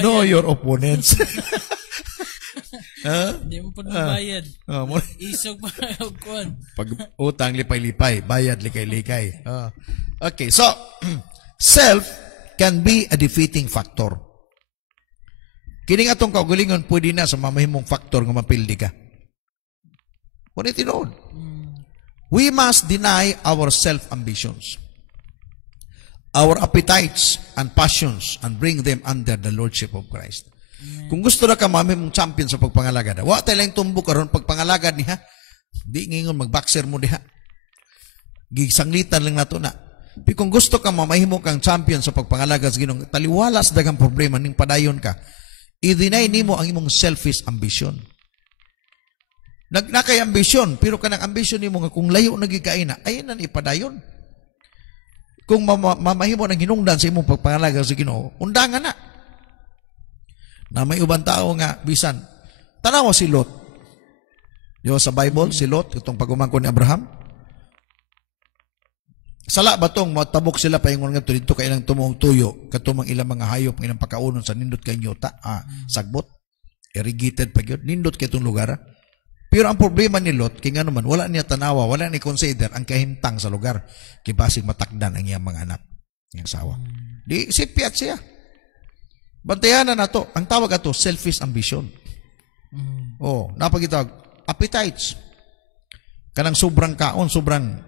Know your opponents. Di mo po bayad. Isog pa yung kuwan. Pag utang, lipay-lipay. Bayad, likay-likay. Okay, so, self can be a defeating factor. Kining atong kaugalingon, pwede na sa mamahimong factor nga mapildi ka. Kung itinood. We must deny our self-ambitions, our appetites and passions, and bring them under the Lordship of Christ. Kung gusto na ka mamimong champion sa pagpangalagad, wa tayo lang tumbok karon pagpangalagad niha. Di ngingon mag-boxer mo diha. Gisanglitan lang nato na. Pero kung gusto ka mamahimo kang champion sa pagpangalagad sa Ginoo, taliwala sa daghang problema ning padayon ka. I-deny nimo ang imong selfish ambition. Nakay ambisyon, pero kanang ambisyon nimo nga kung layo na gikaina, ayan na ipadayon. Kung mamahimo ng hinungdan sa imong pagpangalaga sa Ginoo, undangan na. Na may ubang tao nga, bisan, tanawa si Lot. Yo sa Bible, si Lot, itong pagumangkon ni Abraham. Sala ba tong matabok sila paingon nga dito kay ilang tumong tuyo, katumang ilang mga hayop ng ilang pagkaunon sa nindot kay nyuta, sagbot, irrigated pa gyud, nindot kay itong lugar. Pero ang problema ni Lot, kaya nga naman, wala niya tanawa, wala ni consider ang kahintang sa lugar. Kaya basig matakdan ang iyang mga anak, iyang asawa. Di, sipiat siya. Bantayan na to. Ang tawag ato, selfish ambition. Napagitawag, appetites. Kanang sobrang kaon, sobrang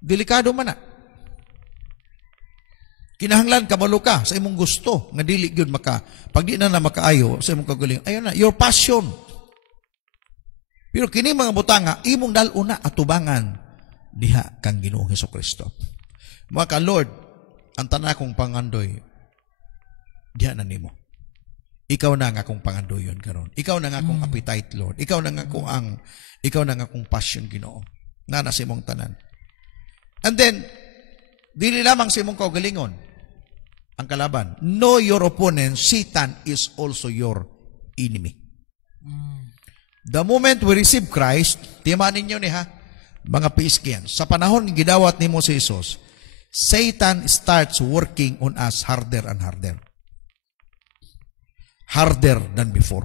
delikado man na. Kinahanglan kabalo ka sa imong gusto, nga dili gyud maka, pag di na makaayo sa imong kagaling, ayun na, your passion. Pero kini mga butanga, imong daluna atubangan diha kang Ginoong Hesukristo. Mga ka-Lord, ang tanakong pangandoy, diha na nimo. Ikaw na nga akong pangandoyon karon. Ikaw na nga akong appetite, Lord. Ikaw na nga akong passion, Ginoo. Na sa imong tanan. And then, dili lamang sa imong kaugalingon ang kalaban. Know your opponent, Satan is also your enemy. The moment we receive Christ, timanin nyo ha, mga piskyan, sa panahon ng gidawat ni mo si Jesus, Satan starts working on us harder and harder. Harder than before.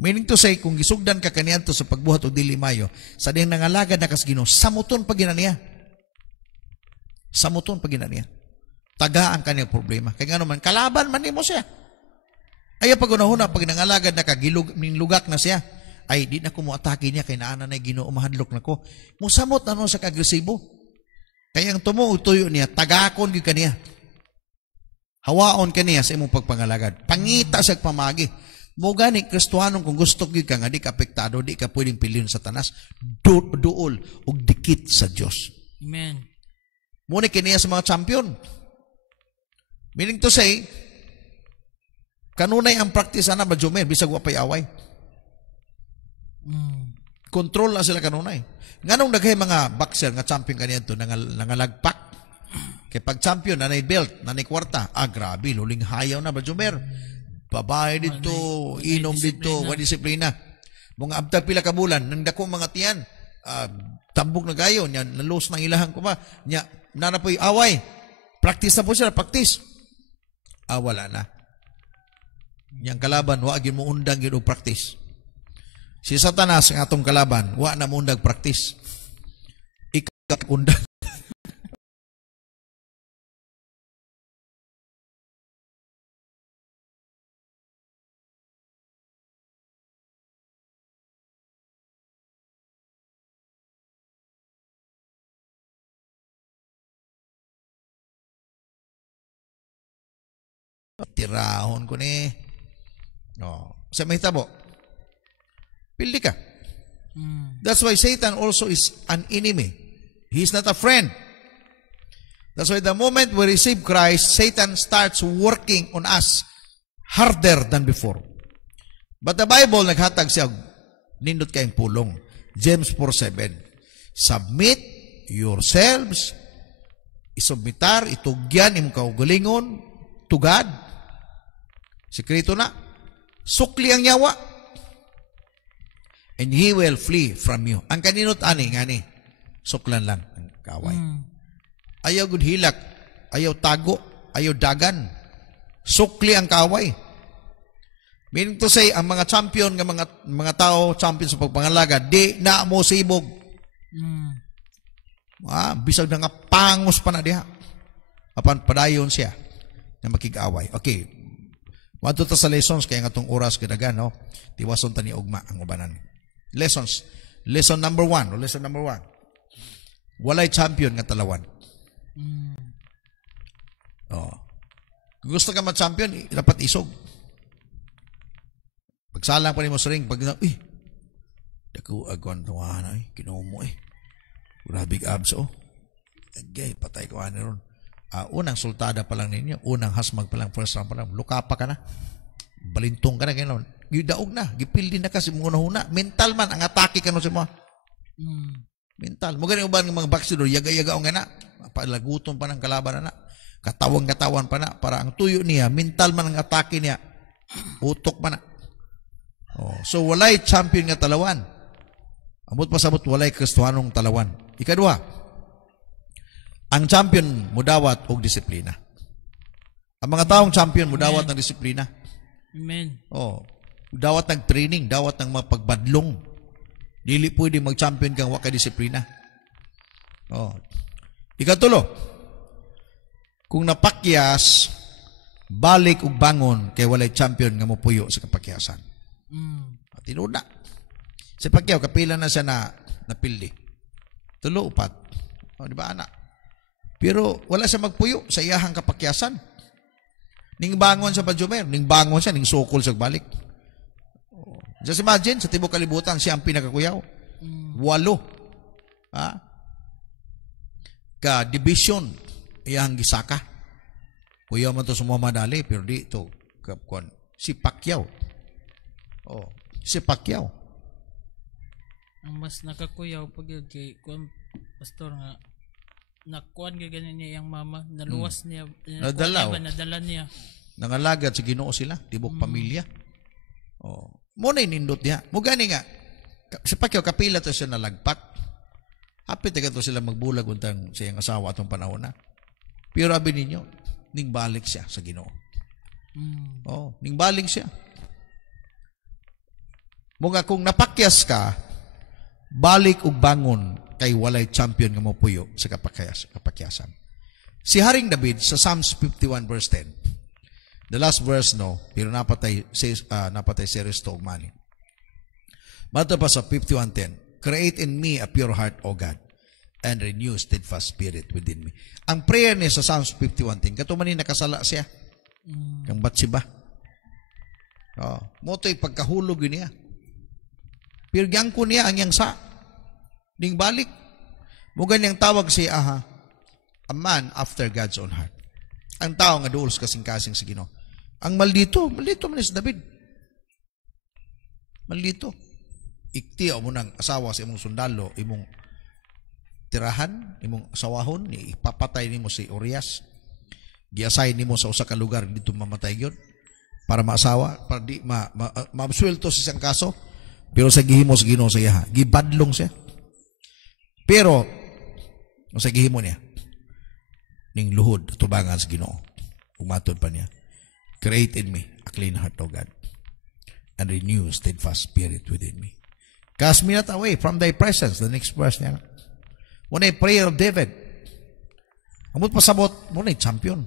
Meaning to say, kung gisugdan ka kaniyan to sa pagbuhat o dili mayo, sa diyang nangalagad na kas Ginoo, samuton pa gina niya. Samuton pa gina niya. Tagaan kaniyang problema. Kaya nga naman, kalaban man ni mo siya. Ayaw pag unahuna, pag nangalagad na lugak na siya, ay di na ko mo atake niya, kay naanan na Ginoo, mahadlok na ko. Musamot na sa kagresibo. Kaya ang tuyo niya, tagakon yun kaniya. Hawaon kaniya sa imong pagpangalagad. Pangita sa pamagi. Mo gani, Kristohanong kung gusto yun ka nga, di ka apektado, di ka pwedeng piliyon sa tanas, duol o dikit sa Diyos. Amen. Muna kaniya sa mga champion. Meaning to say, kanunay ang practice na ba, Jomer, bisag wapay away. Control na sila kanunay. Nganong naghay mga boxer nga champion kaniya ito, nangalagpak. Kaya pag champion, nanay belt, nanay kwarta, grabe, luling hayaw na ba, Jomer? Babae dito, inom dito, wa disiplina. Mga abtag pila ka bulan, nang dako mga tiyan, tambok na gayo, nya nalos ng ilahan ko ba, nya nanapoy away. Practice na po sila, practice. Wala na. Yang kalaban, wa gyud mo undang gyud og practice. Si Satanas ang atong kalaban, wa na mo undag practice. Ikaw undang. Tirahon ko ni. Sa may tabo. Pildi ka. That's why Satan also is an enemy. He's not a friend. That's why the moment we receive Christ, Satan starts working on us harder than before. But the Bible, naghatag siya, nindot kayong pulong. James 4:7. Submit yourselves, isubmitar, itugyan, imong kaugalingon, to God. Sekreto na. Sukli ang yawa. And He will flee from you. Ang kaninot ani, nga ni, suklan lang ang kaway. Ayaw gud hilak, ayaw tago, ayaw dagan. Sukli ang kaway. Meaning to say, ang mga champion, ng mga tao, champion sa pagpangalaga, di na mo sibog. Bisag na nga pangos pa na diha. Apan padayon siya na makig-away. Okay. Wato ta sa lessons, kaya nga itong oras kadagan, no? Tiwason ta ni ugma ang ubanan. Lessons. Lesson number 1. Walay champion nga talawan. Kung gusto ka ma-champion, dapat isog. Pagsalang pa ni mo sa ring, pag dako agwan tawahan, kinuha mo grabig abs, agay, patay ko ron. Unang sultada pa lang ninyo, unang hasmag pa lang, first round pa lang, luka pa ka na. balintong ka na gano'n. Gidaog na, gipildi na kasi mga huna. Mental man, ang atake ka no sa mga. Mental. Mo ganun ba ng mga baksidor, yaga-yaga o nga na. Palaguton pa ng kalaban na. Katawang-katawan pa na. Para ang tuyo niya, mental man ang atake niya. Utok pa na. Oh, so walay champion nga talawan. Amot pasabot walay Kristohanong talawan. Ikadua, ang champion mudawat og disiplina. Ang mga taong champion mudawat ng disiplina. Amen. Oh, dawat ng training, dawat ng mga pagbadlong. Dili pwede mag-champion kang wa kay disiplina. Oh. Ikatulo, kung napakyas, balik ug bangon kay walay champion nga mopuyo sa kapakyasan. At tinuod na. Si Pacquiao kapila na siya na napildi. 3, 4. Di ba anak? Pero wala siya magpuyo sa iyahang kapakyasan. Ning bangon sa Pajumer, ning bangon siya, ning sukol sa balik. Just imagine, sa tibok kalibutan, siya ang pinakakuyaw. 8. Ha? Ka-division, iyang gisaka. Kuyaw man to sa mga madali, pero di ito, si Pacquiao. Oh, si Pacquiao. Ang mas nakakuyaw pag yun kay pastor nga nakuan kay ganin niya yung mama, naluwas niya, nadala niya. Nangalagad sa Ginoo sila, tibok pamilya. Oh, mo na inindot niya. Mo gani nga, si Pacquiao kapila to siya nalagpak. Hapit na to sila magbulag untang sa iyang asawa atong panahon na. Pero abi ninyo, ning balik siya sa Ginoo. Oh, ning balik siya. Mga kung napakyas ka, balik ug bangon kay walay champion nga mopuyo sa kapakyasan. Si Haring David sa Psalms 51 verse 10. The last verse no, pero napatay series to ugmani. Mato pa sa 51:10. Create in me a pure heart, O God, and renew steadfast spirit within me. Ang prayer niya sa Psalms 51:10, katuman ni nakasala siya. Kang Batsiba. Oh, motoy pagkahulog niya. Pero ko niya ang yang sa ding balik. Mugan niyang tawag siya a man after God's own heart. Ang tao nga duol sa kasing-kasing sa Ginoo. Ang maldito man si David. Maldito. Iktiyaw mo ng asawa sa imong sundalo, imong tirahan, imong asawahon, ipapatay nimo si Urias. Giasay nimo sa usa ka lugar dito mamatay gyud para maasawa, para di mabsuelto sa isang kaso. Pero sa gihimo sa Ginoo sa iya, gibadlong siya. Pero sa gihimo niya, ning luhod tubangan sa Ginoo. Umatod pa niya, create in me a clean heart, O God, and renew steadfast spirit within me. Cast me not away from thy presence. The next verse niya. Muna yung prayer of David. Amot pasabot, muna yung champion.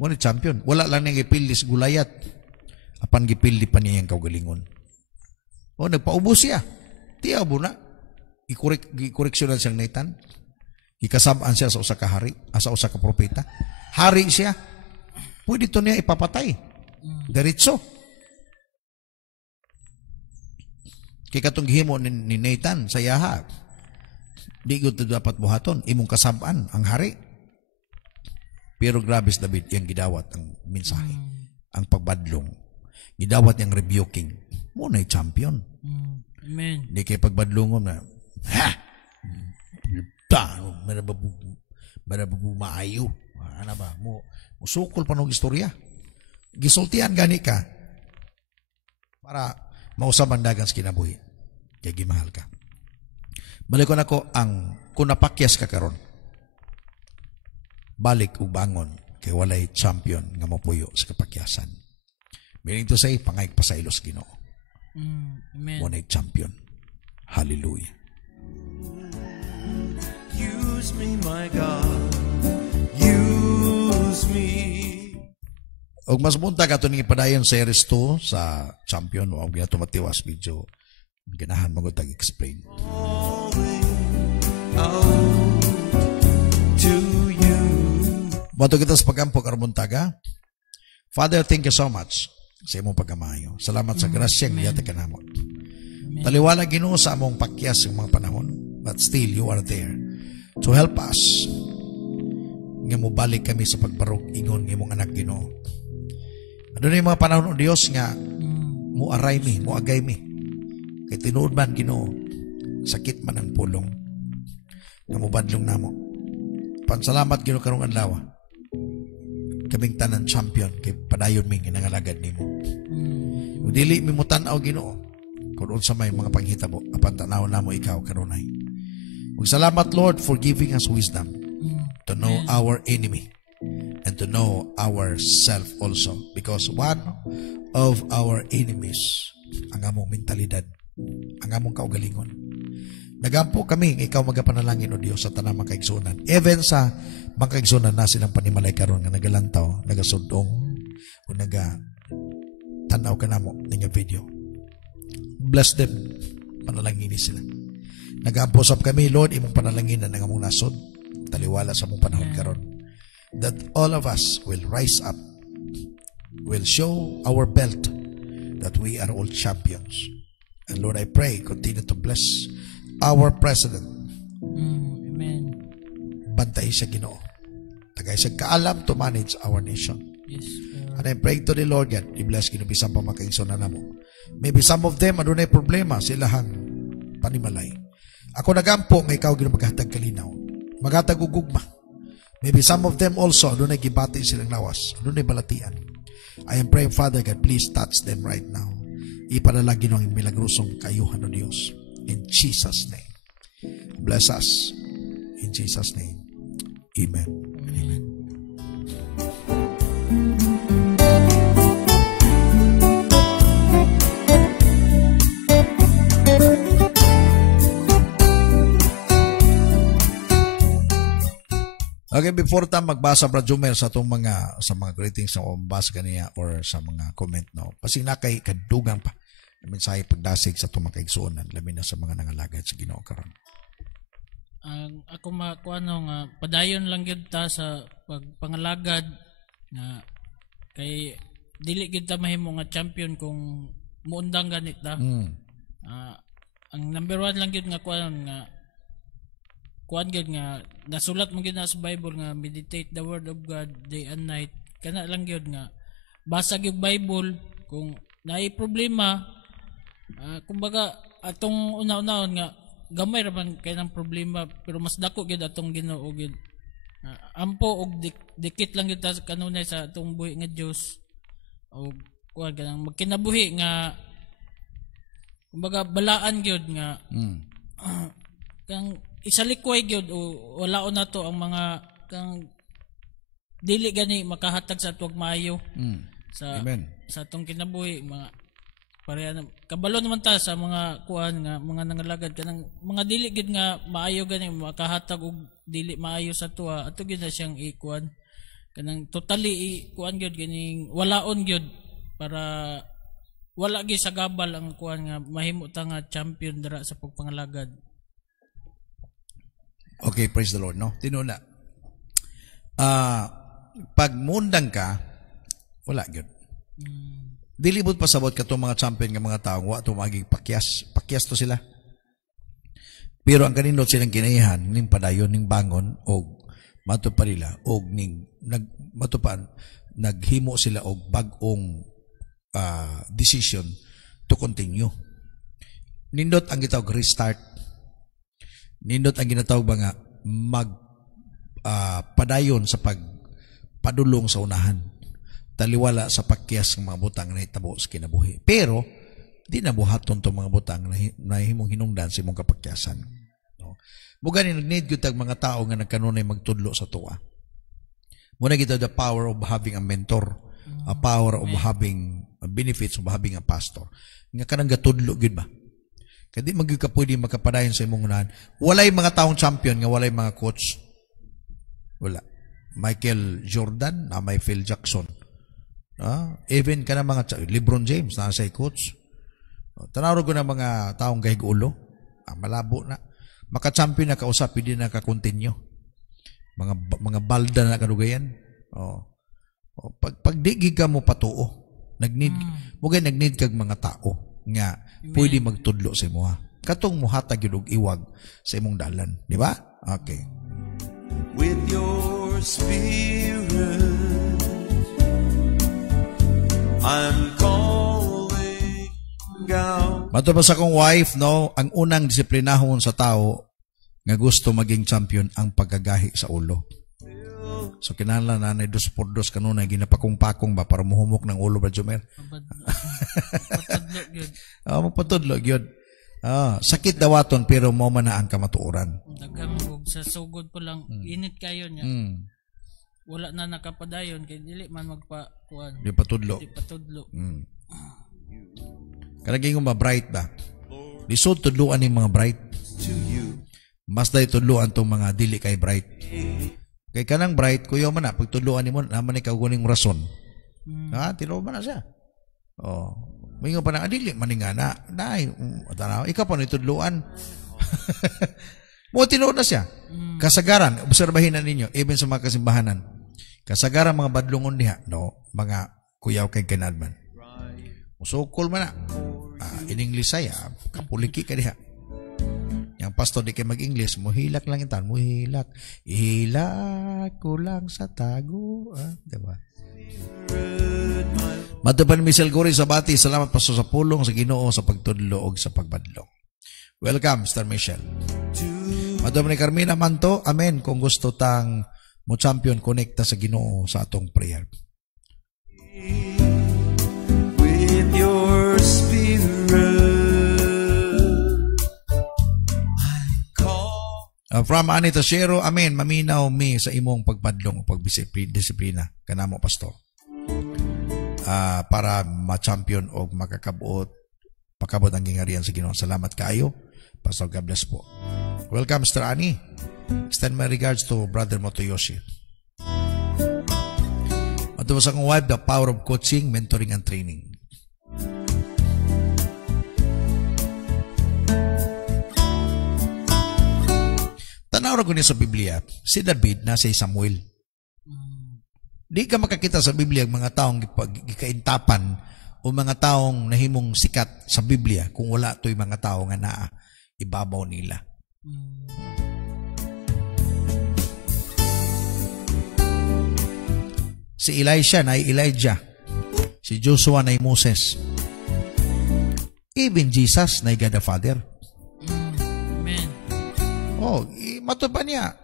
Muna yung champion. Wala lang niyang ipildi sa Gulayat. Apan gipildi pa niya yung kaugalingon. O, nagpaubos siya. Tiyaw mo na. Ikoreksyonan siyang Nathan. Ikasabaan siya sa usa ka hari, sa usa ka propeta. Hari siya. Pwede ito niya ipapatay. Diretso. Kaya katong gihimo ni Nathan sa yaha. Di ko ito dapat buhaton. Imong kasabaan ang hari. Pero grabe sa David, yung gidawat ang mensahe. Ang pagbadlong. Gidawat yung rebuking. Muna yung champion. Amen. Di kayo pagbadlongon na, marababu maayo. Ano ba? Musukol pa ng istorya. Gisultihan gani ka para mausaban dagan sa kinabuhi. Kaya gimahal ka. Balikon ako kung napakyas ka karon, balik o bangon kay walay champion nga mapuyo sa kapakyasan. Meaning to say, pangayag pa sa ilos Ginoo. Amen. Walay champion. Hallelujah. Use me, my God. Use me. Og mas munta ka ito ning ipadayon sa series 2 sa champion. Huwag gina tumatiwas video. Ganahan magutag explain. To you. Bato kita sa pag-ampok armuntaga. Father, thank you so much sa imong pagkamayo. Salamat sa grasya ng yata ka namo. Taliwala Ginoo sa among pakyas ng mga panahon, but still you are there to help us. Nga mo balik kami sa pagbarog ingon ng imong anak Ginoo. Ano na yung mga panahon ng Diyos nga, muaray mi, muagay mi. Kay tinuod man Ginoo, sakit man ang pulong. Nga mubadlong namo. Pansalamat Ginoo karong adlaw. Kaming tanan champion, kay padayon mi ginangalagad nimo. Dili mi mo tan-aw Ginoo. Kung unsa may mga panghitabo, apan tanaw namo ikaw kanunay. Salamat Lord for giving us wisdom to know our enemy and to know ourself also, because one of our enemies ang among mentalidad, ang among kaugalingon. Nagampo kami ikaw magapanalangin o Dios sa tanang makaigsunan, even sa makaigsunan na silang panimalay karon nga nagalantaw, nagasudong o naga tanaw ka namo nga video. Bless them, panalangin sila. Nag-aposap kami, Lord, imong panalangin na among nasod, taliwala sa mong panahon karon, that all of us will rise up, will show our belt that we are all champions. And Lord, I pray, continue to bless our President. Amen. Bantay siya Ginoo. Tagay siya kaalam to manage our nation. Yes, And I pray to the Lord God, i-bless Ginoo bisan pa makaigsunan namo. Maybe some of them adunay problema silahang panimalay. Ako nagampo nga ikaw Ginoo maghatag kalinaw, maghatag og gugma. Maybe some of them also adunay gibati silang lawas, adunay balatian. I am praying, Father God, please touch them right now. Ipadala Ginoo ang milagrosong kayuhan o Dios. In Jesus' name. Bless us. In Jesus' name. Amen. Amen. Okay, before ta magbasa Brad Jumer sa itong mga greetings na magbasa kaniya or sa mga comment, no, pasing na kay kadugang pa mensahe pagdasig sa itong makaigsuonan, lamin na sa mga nangalagad sa Ginoo karon. Ako makuano nga padayon lang gyud ta sa pagpangalagad nga kay dili gyud ta mahimo nga champion kung muundang ganit ta. Ang number 1 lang gyud nga kuan gyud nga nasulat mo gyud na sa Bible nga meditate the word of God day and night. Kana lang gyud nga basa gyud Bible kung naay problema. Kumbaga atong una-unahon nga gamay ra man kay nang problema pero mas dako gyud atong Ginoo gyud. Ampo og dikit lang gyud ta kanunay sa atong buhi nga Dios. Og kuan kanang magkinabuhi nga kumbaga balaan gyud nga kang isalikway gyud o walaon nato ang mga kang dili gani makahatag sa tuwag maayo sa Amen. Sa atong kinabuhi mga pareha kabalo naman ta sa mga kuan nga mga nangalagad kanang mga dili gid nga maayo gani makahatag og dili maayo sa tuwa ato gid na siyang ikuan kanang totally kuan gyud ganing walaon gyud para wala gyud sa gabal ang kuan nga mahimo ta nga champion dira sa pagpangalagad. Okay, praise the Lord, no? Tinuna. Pag mundang ka, wala gyud. Dilibot pasabot ka itong mga champion ng mga taong wa ito maging pakyas. Pakyas to sila. Pero ang kanindot silang kinaihan, ning padayon, ning bangon, o matupa nila, o ning matupan, naghimo sila og bagong decision to continue. Nindot ang gitawag restart. Nindot ang ginatawag ba nga padayon sa pagpadulong sa unahan. Taliwala sa pakyas ng mga butang na hitabo sa kinabuhi. Pero, di nabuhaton itong mga butang na himong hinungdan sa imong kapakyasan. No? Buga ni nag-need yun tag mga tao nga nagkanunay magtudlo sa tuwa. Muna kita the power of having a mentor, a power of having benefits of having a pastor. Nga kanang gatudlo yun ba? Kaya di ka pwede makapadayon sa imong unahan. Walay mga taong champion nga walay mga coach. Wala. Michael Jordan, may Phil Jackson. Even ka na mga LeBron James na sa coach. Tanawag ko na mga taong gahig-ulo. Malabo na. Maka-champion na kausap, hindi na ka-continue. Mga balda na kadugayan. Pag digig ka mo patuo, nag-need kag mga tao nga pwede magtudlo sa imo. Katong muhatag yun og iwag sa imong dalan. Di ba? Okay. With your spirit I'm calling out. Mato pa sa kong wife, no, ang unang disiplinahon sa tao nga gusto maging champion ang pagkagahi sa ulo. So kinahanglan na 2 por 2 kanunay ginapakong-pakong ba para muhumok ng ulo ba Jomer? Patudlo yun. Magpatudlo gyud. Sakit dawaton pero mo man na ang kamatuoran. Daghang og sa sugod po lang init kayo niya. Wala na nakapadayon kay dili man magpakuan. Di patudlo. Di patudlo. Kanaging ba bright ba? Lisod tudloan ni mga bright. Mas day tudloan tong mga dili kay bright. Kay kanang bright kuyo man na pagtudloan nimo naman ikaw guning rason. Tilo man na siya. Mingo pa na dili man nga na. Nay, tanaw ikaw pa ni tudloan. Mo tinuod na siya. Kasagaran, obserbahin na ninyo, even sa mga kasimbahanan. Kasagaran mga badlungon diha, no, mga kuyaw kay ganadman. Musukol man na. In English kapuliki ka diha. Yang pastor di kay mag-English, muhilak lang itan, muhilak. Ihilak ko lang sa tago. Diba? Matupan Michelle Gori sa bati, salamat pasto sa pulong, sa Ginoo, sa pagtudlo o sa pagbadlong. Welcome, Star Michelle. Madam ni Carmina Manto, amen. Kung gusto tang mo champion, konekta sa Ginoo sa atong prayer. With your spirit, from Anita Shero, amen. Maminaw mi sa imong pagpadlong o pagdisiplina. Kanamo, pastor. Para ma-champion o makakabuot, pakabot ang gingarian sa Ginoo. Salamat kayo. Pastor, God bless po. Welcome, Mr. Ani. Extend my regards to Brother Motoyoshi. At sa akong wife, the power of coaching, mentoring, and training. Tanaw ra ko ni sa Biblia, si David nasa Samuel. Di ka makakita sa Biblia ang mga taong gikaintapan o mga taong nahimong sikat sa Biblia kung wala to'y mga tao nga naa ibabaw nila. Si Elisha na Elijah. Si Joshua na Moses. Even Jesus na God the Father. Amen. Matupan niya.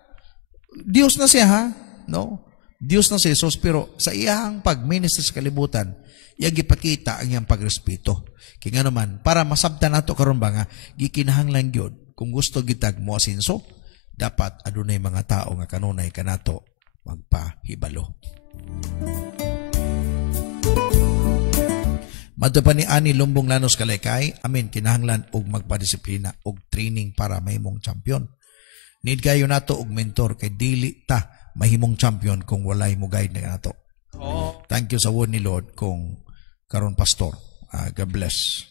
Diyos na siya, ha? No? Diyos na si Jesus, pero sa iyang pag-minister sa kalibutan, iyang ipakita ang iyang pagrespeto. Kaya nga naman, para masabtan nato karon ba nga, gikinahanglan gyud kung gusto gitag mo asinso, dapat adunay mga tao nga kanunay kanato magpahibalo. Madto pa ni Ani Lumbong Lanos Kalaykay, amin, kinahanglan og magpadisiplina og training para mahimong champion. Need kayo nato og mentor kay dili ta mahimong champion kung walay mo guide na nato. Thank you sa word ni Lord kung karon pastor. God bless.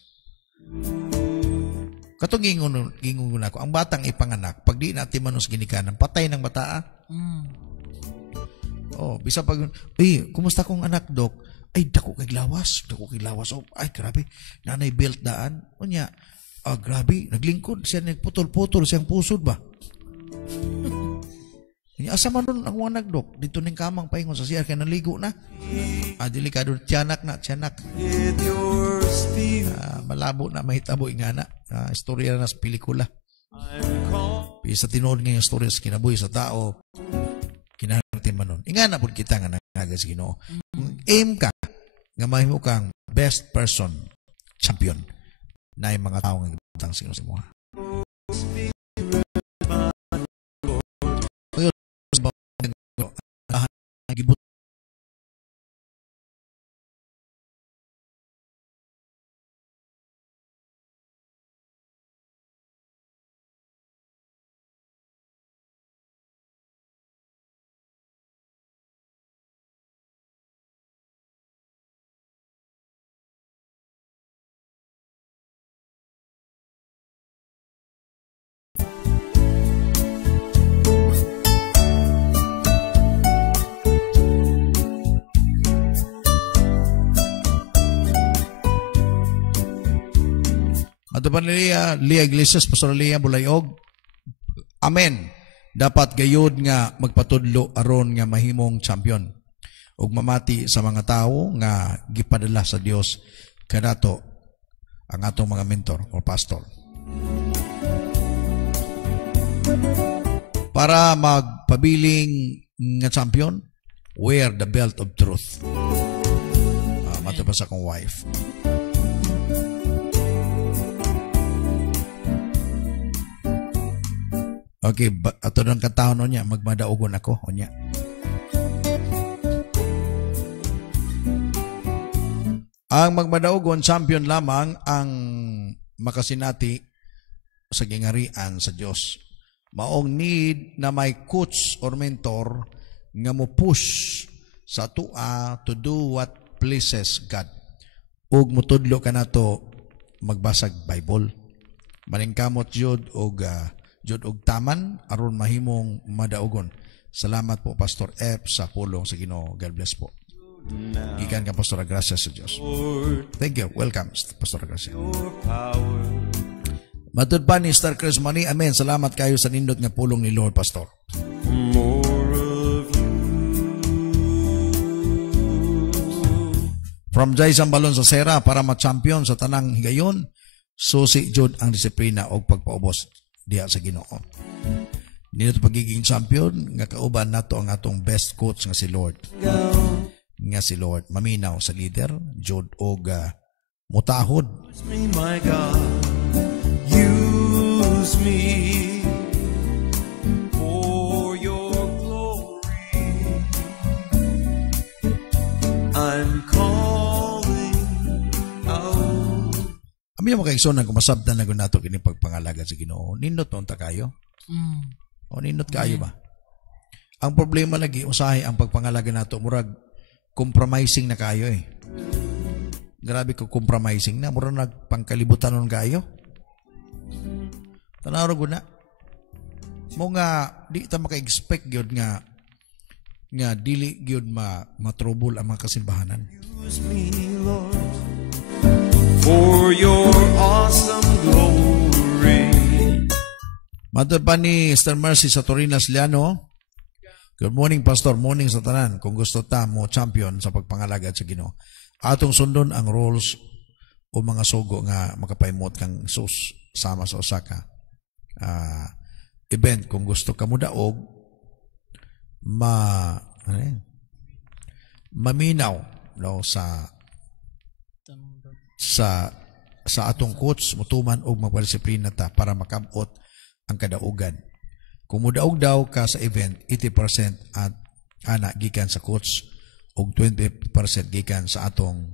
Katong gingon ako, ang batang ipanganak, pag di natin manos ginikanan, patay ng bata. Bisa pag, kumusta kong anak, Dok? Ay, dako kay lawas. Ay, grabe, nanay belt daan. Unya, grabe, naglingkod siya, nagputol-putol siyang pusod ba? Asa man nun ang anak, Dok? Dito ning kamang paingon sa siya, kaya naligo na. Delikado, tiyanak. with your spirit, Malabo na mahitabo nga na. Istorya na sa pelikula. I'm calling. Sa tinuod nga yung storya sa kinabuhi sa tao, kinahanglan man nun. Inga na po kita nga nagagas Ginoo. Aim ka, nga mahimo kang best person, champion, na yung mga tao nga ibutang sa Ginoo sa mga. Ato pa Lia Iglesias, Pastor Lia Bulayog. Amen. Dapat gayud nga magpatudlo aron nga mahimong champion. ug mamati sa mga tao nga gipadala sa Dios kanato ang atong mga mentor o pastor. Para magpabiling nga champion, wear the belt of truth. Mato pa sa akong wife. Okay, ato ng katahon niya, magmadaugon ako. Onya. Ang magmadaugon, champion lamang ang makasinati sa gingarian sa Dios. Maong need na may coach or mentor nga mo push sa tua to do what pleases God. Ug mutudlo ka na to magbasag Bible. Maningkamot jud og taman aron mahimong madaugon. Salamat po Pastor F sa pulong sa Ginoo. God bless po. Gikan ka Pastor Gracia sa Dios. Thank you. Welcome Pastor Gracia. Matud pa ni Star Chris Money. Amen. Salamat kayo sa nindot nga pulong ni Lord Pastor. From Jay Sambalon sa Sera para ma-champion sa tanang higayon, susi jud ang disiplina o pagpaubos diha sa Ginoo. Nindot pagiging champion nga kauban nato ang atong best coach nga si Lord. Nga si Lord maminaw sa leader jud og mutahod. My God, use me for your glory. I'm calling out. Ami mo kay igsoon kung masabtan na nato kini pagpangalaga sa Ginoo. Nindot unta kayo? O nindot kayo ba? Ang problema lagi usahay ang pagpangalaga nato murag compromising na kayo eh. Grabe ko compromising na murag nagpangkalibutanon kayo. Tanaw ra na. Mo nga di ta maka-expect gyud nga dili gyud matrubol ang mga kasimbahanan. Use me, Lord, for your awesome glory. Matod pa ni Star Mercy sa Torinas Liano. Good morning, Pastor. Morning sa tanan. Kung gusto ta mo champion sa pagpangalaga sa Ginoo, atong sundon ang rules o mga sugo nga makapaimot kang sus sama sa Osaka event. Kung gusto ka mo daog maminaw no, sa atong coach mutuman og magdisiplina ta para makabot ang kadaugan. Kung mudaog daw ka sa event, 80% at ana gikan sa coach ug 20% gikan sa atong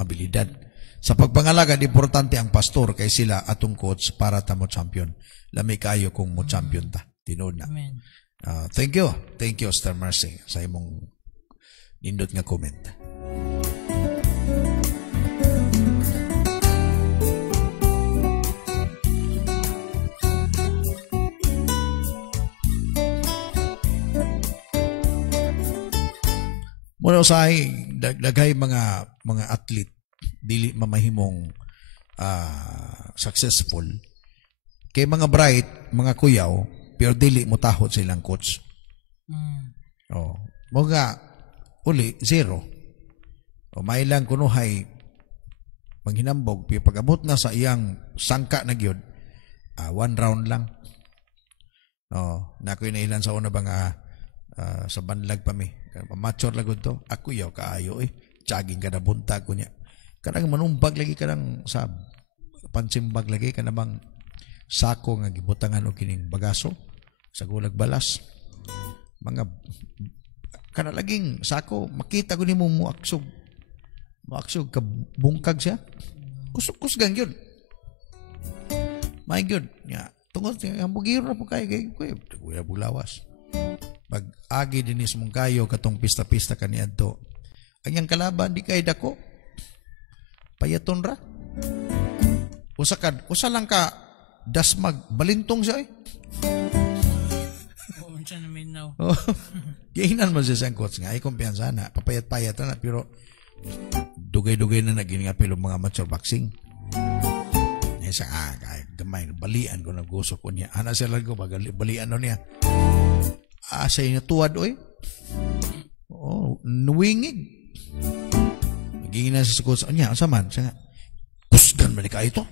abilidad. Sa pagpangalaga, importante ang pastor kay sila atong coach para ta mo champion. Lami kayo kung mo champion ta. Tinuod na. Amen. Thank you. Thank you, Star Mercy, sa imong nindot nga comment. Muna usahay, daghay mga athlete dili mamahimong successful. Kay mga bright, mga kuyaw, pero dili mutahod silang coach. Mga uli, zero. May lang kunuhay maghinambog, pero pag-abot na sa iyang sangka na gyud, 1 round lang. Nakoy na ilan sa una ba nga sa banlag pa mi. Mature lagod to. Ako yaw kaayo Jogging ka na buntag ko niya. Kanang manumbag lagi kanang sa pansimbag lagi ka bang sako nga gibutangan o kining bagaso sa gulag balas. Mga kana laging sako makita ko nimo muaksog ka bungkag siya. Kusgang yun. My God. Tungod ang bugiro na po kayo kuya bulawas. Pag agi dinis mong kayo katong pista-pista kaniadto. Ang yang kalaban di kay dako. Payaton ra. Usa lang ka dasmag balintong siya Unsa na minaw. Gihinan man siya sa coach nga ay kumpiyansa na papayat-payat na pero dugay-dugay na naging nga pilo mga mature boxing. Sa gamay balian ko nagusok ko niya. Ana sila ko balian no niya. Siya yung natuwad, oy. Oh, nuwingig. Magiging na sa coach. Anya, asa man? Siya nga, kusgan man ka ito.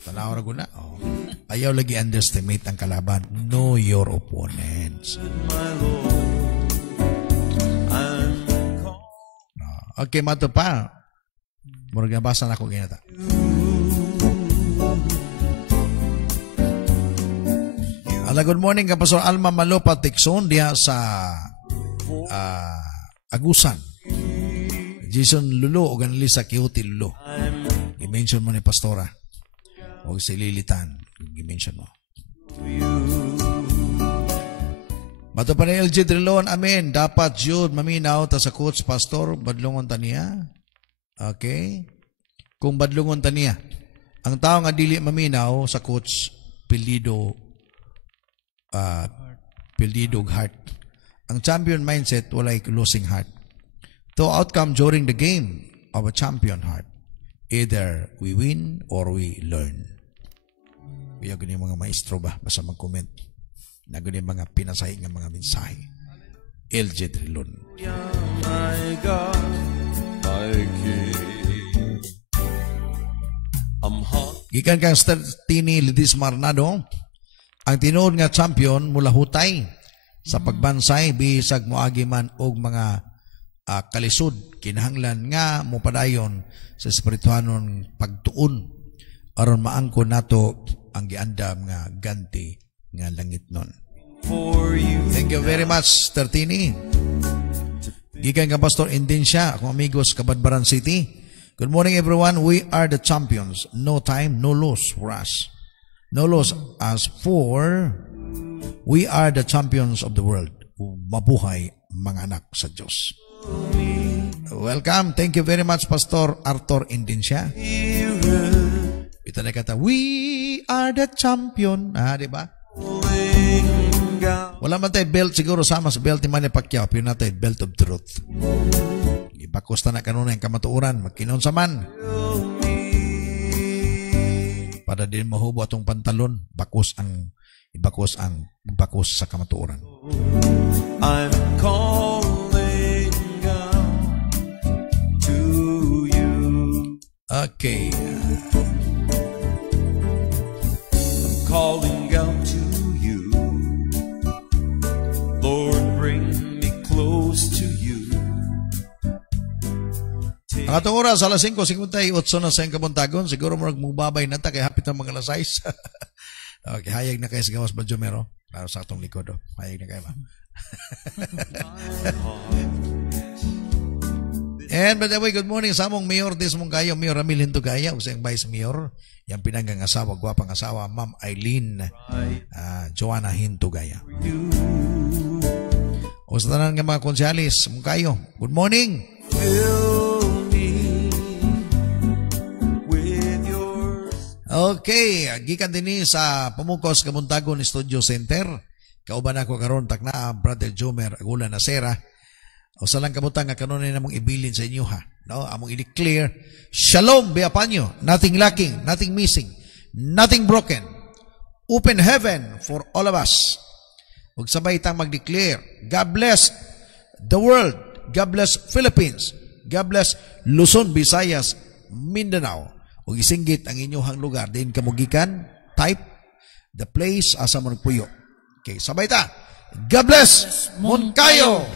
Tanaw na ko na. Oh. Ayaw lagi underestimate ang kalaban. Know your opponents. Okay, mato pa. Murag nabasa na ako ginata. Good morning, Pastor Alma Malopa Tikson diya sa Agusan. Jason Lulo o ganali sa Kiuti Lulo. I-mention mo ni Pastora. O si Lilitan. I-mention mo. Bato pa ni LG Drilon. Amen. Dapat yun maminaw ta sa coach Pastor. Badlungon ta niya. Okay. Kung badlungon ta niya. Ang tao nga dili maminaw sa coach Pilido heart. Ang champion mindset walay losing heart. To outcome during the game of a champion heart. Either we win or we learn. Kaya ganyan mga maestro ba? Basta mag-comment. Na ganyan mga pinasay ng mga mensahe. LJ Drilon. My God, my King. I'm hot. Gikan kang Tini Lidis Marnado. Ang tinuod nga champion mula hutay sa pagbansay bisag moagi man og mga kalisod kinahanglan nga mopadayon sa espirituhanon pagtuon aron maangkon nato ang giandam nga ganti nga langit nun. Thank you very much, Tertini. Gikan ka Pastor Indensya, akong amigos Kabadbaran City. Good morning everyone. We are the champions. No time, no loss for us. No loss as for we are the champions of the world. Mabuhay mga anak sa Diyos. Welcome. Thank you very much, Pastor Arthur Indensya. Ito na kata, we are the champion. Diba? Wala man tayo belt siguro sama sa belt ni Manny Pacquiao. Pero na tayo belt of truth. Ipakusta na kanuna yung kamatuuran. Magkinon sa man. Para din mahubo atong pantalon. Bakos sa kamatuuran. I'm calling out to you. Okay. I'm calling out to you. Lord, bring me close to you. Ang atong oras, alas 5:58 na sa kabuntagon. Siguro mo magbabay na ta kay hapit ang mga alas 6. Okay, hayag na kayo sa gawas ba, Jomero? Laro sa atong likod, oh. Hayag na kayo ba? And by the way, good morning sa among Mayor Desmongayo, Mayor Ramil Hintugaya, usang Vice Mayor, yung pinanggang asawa, gwapang asawa, Ma'am Eileen Joanna Hintugaya. O sa tanan nga mga konsyalis, Mungkayo, good morning. Okay, gikan din sa Pamukos Kamuntagon Studio Center. Kauban ako karon takna Brother Jomer Agula Nasera. O salang kabutang nga kanunay namong ibilin sa inyo ha. No, among i-declare Shalom be upon you. Nothing lacking, nothing missing, nothing broken. Open heaven for all of us. Ug sabay tang mag-declare, God bless the world. God bless Philippines. God bless Luzon, Visayas, Mindanao. Ug isinggit ang inyong lugar din kamugikan, type the place asa man puyo. Okay, sabay ta. God bless Moncayo.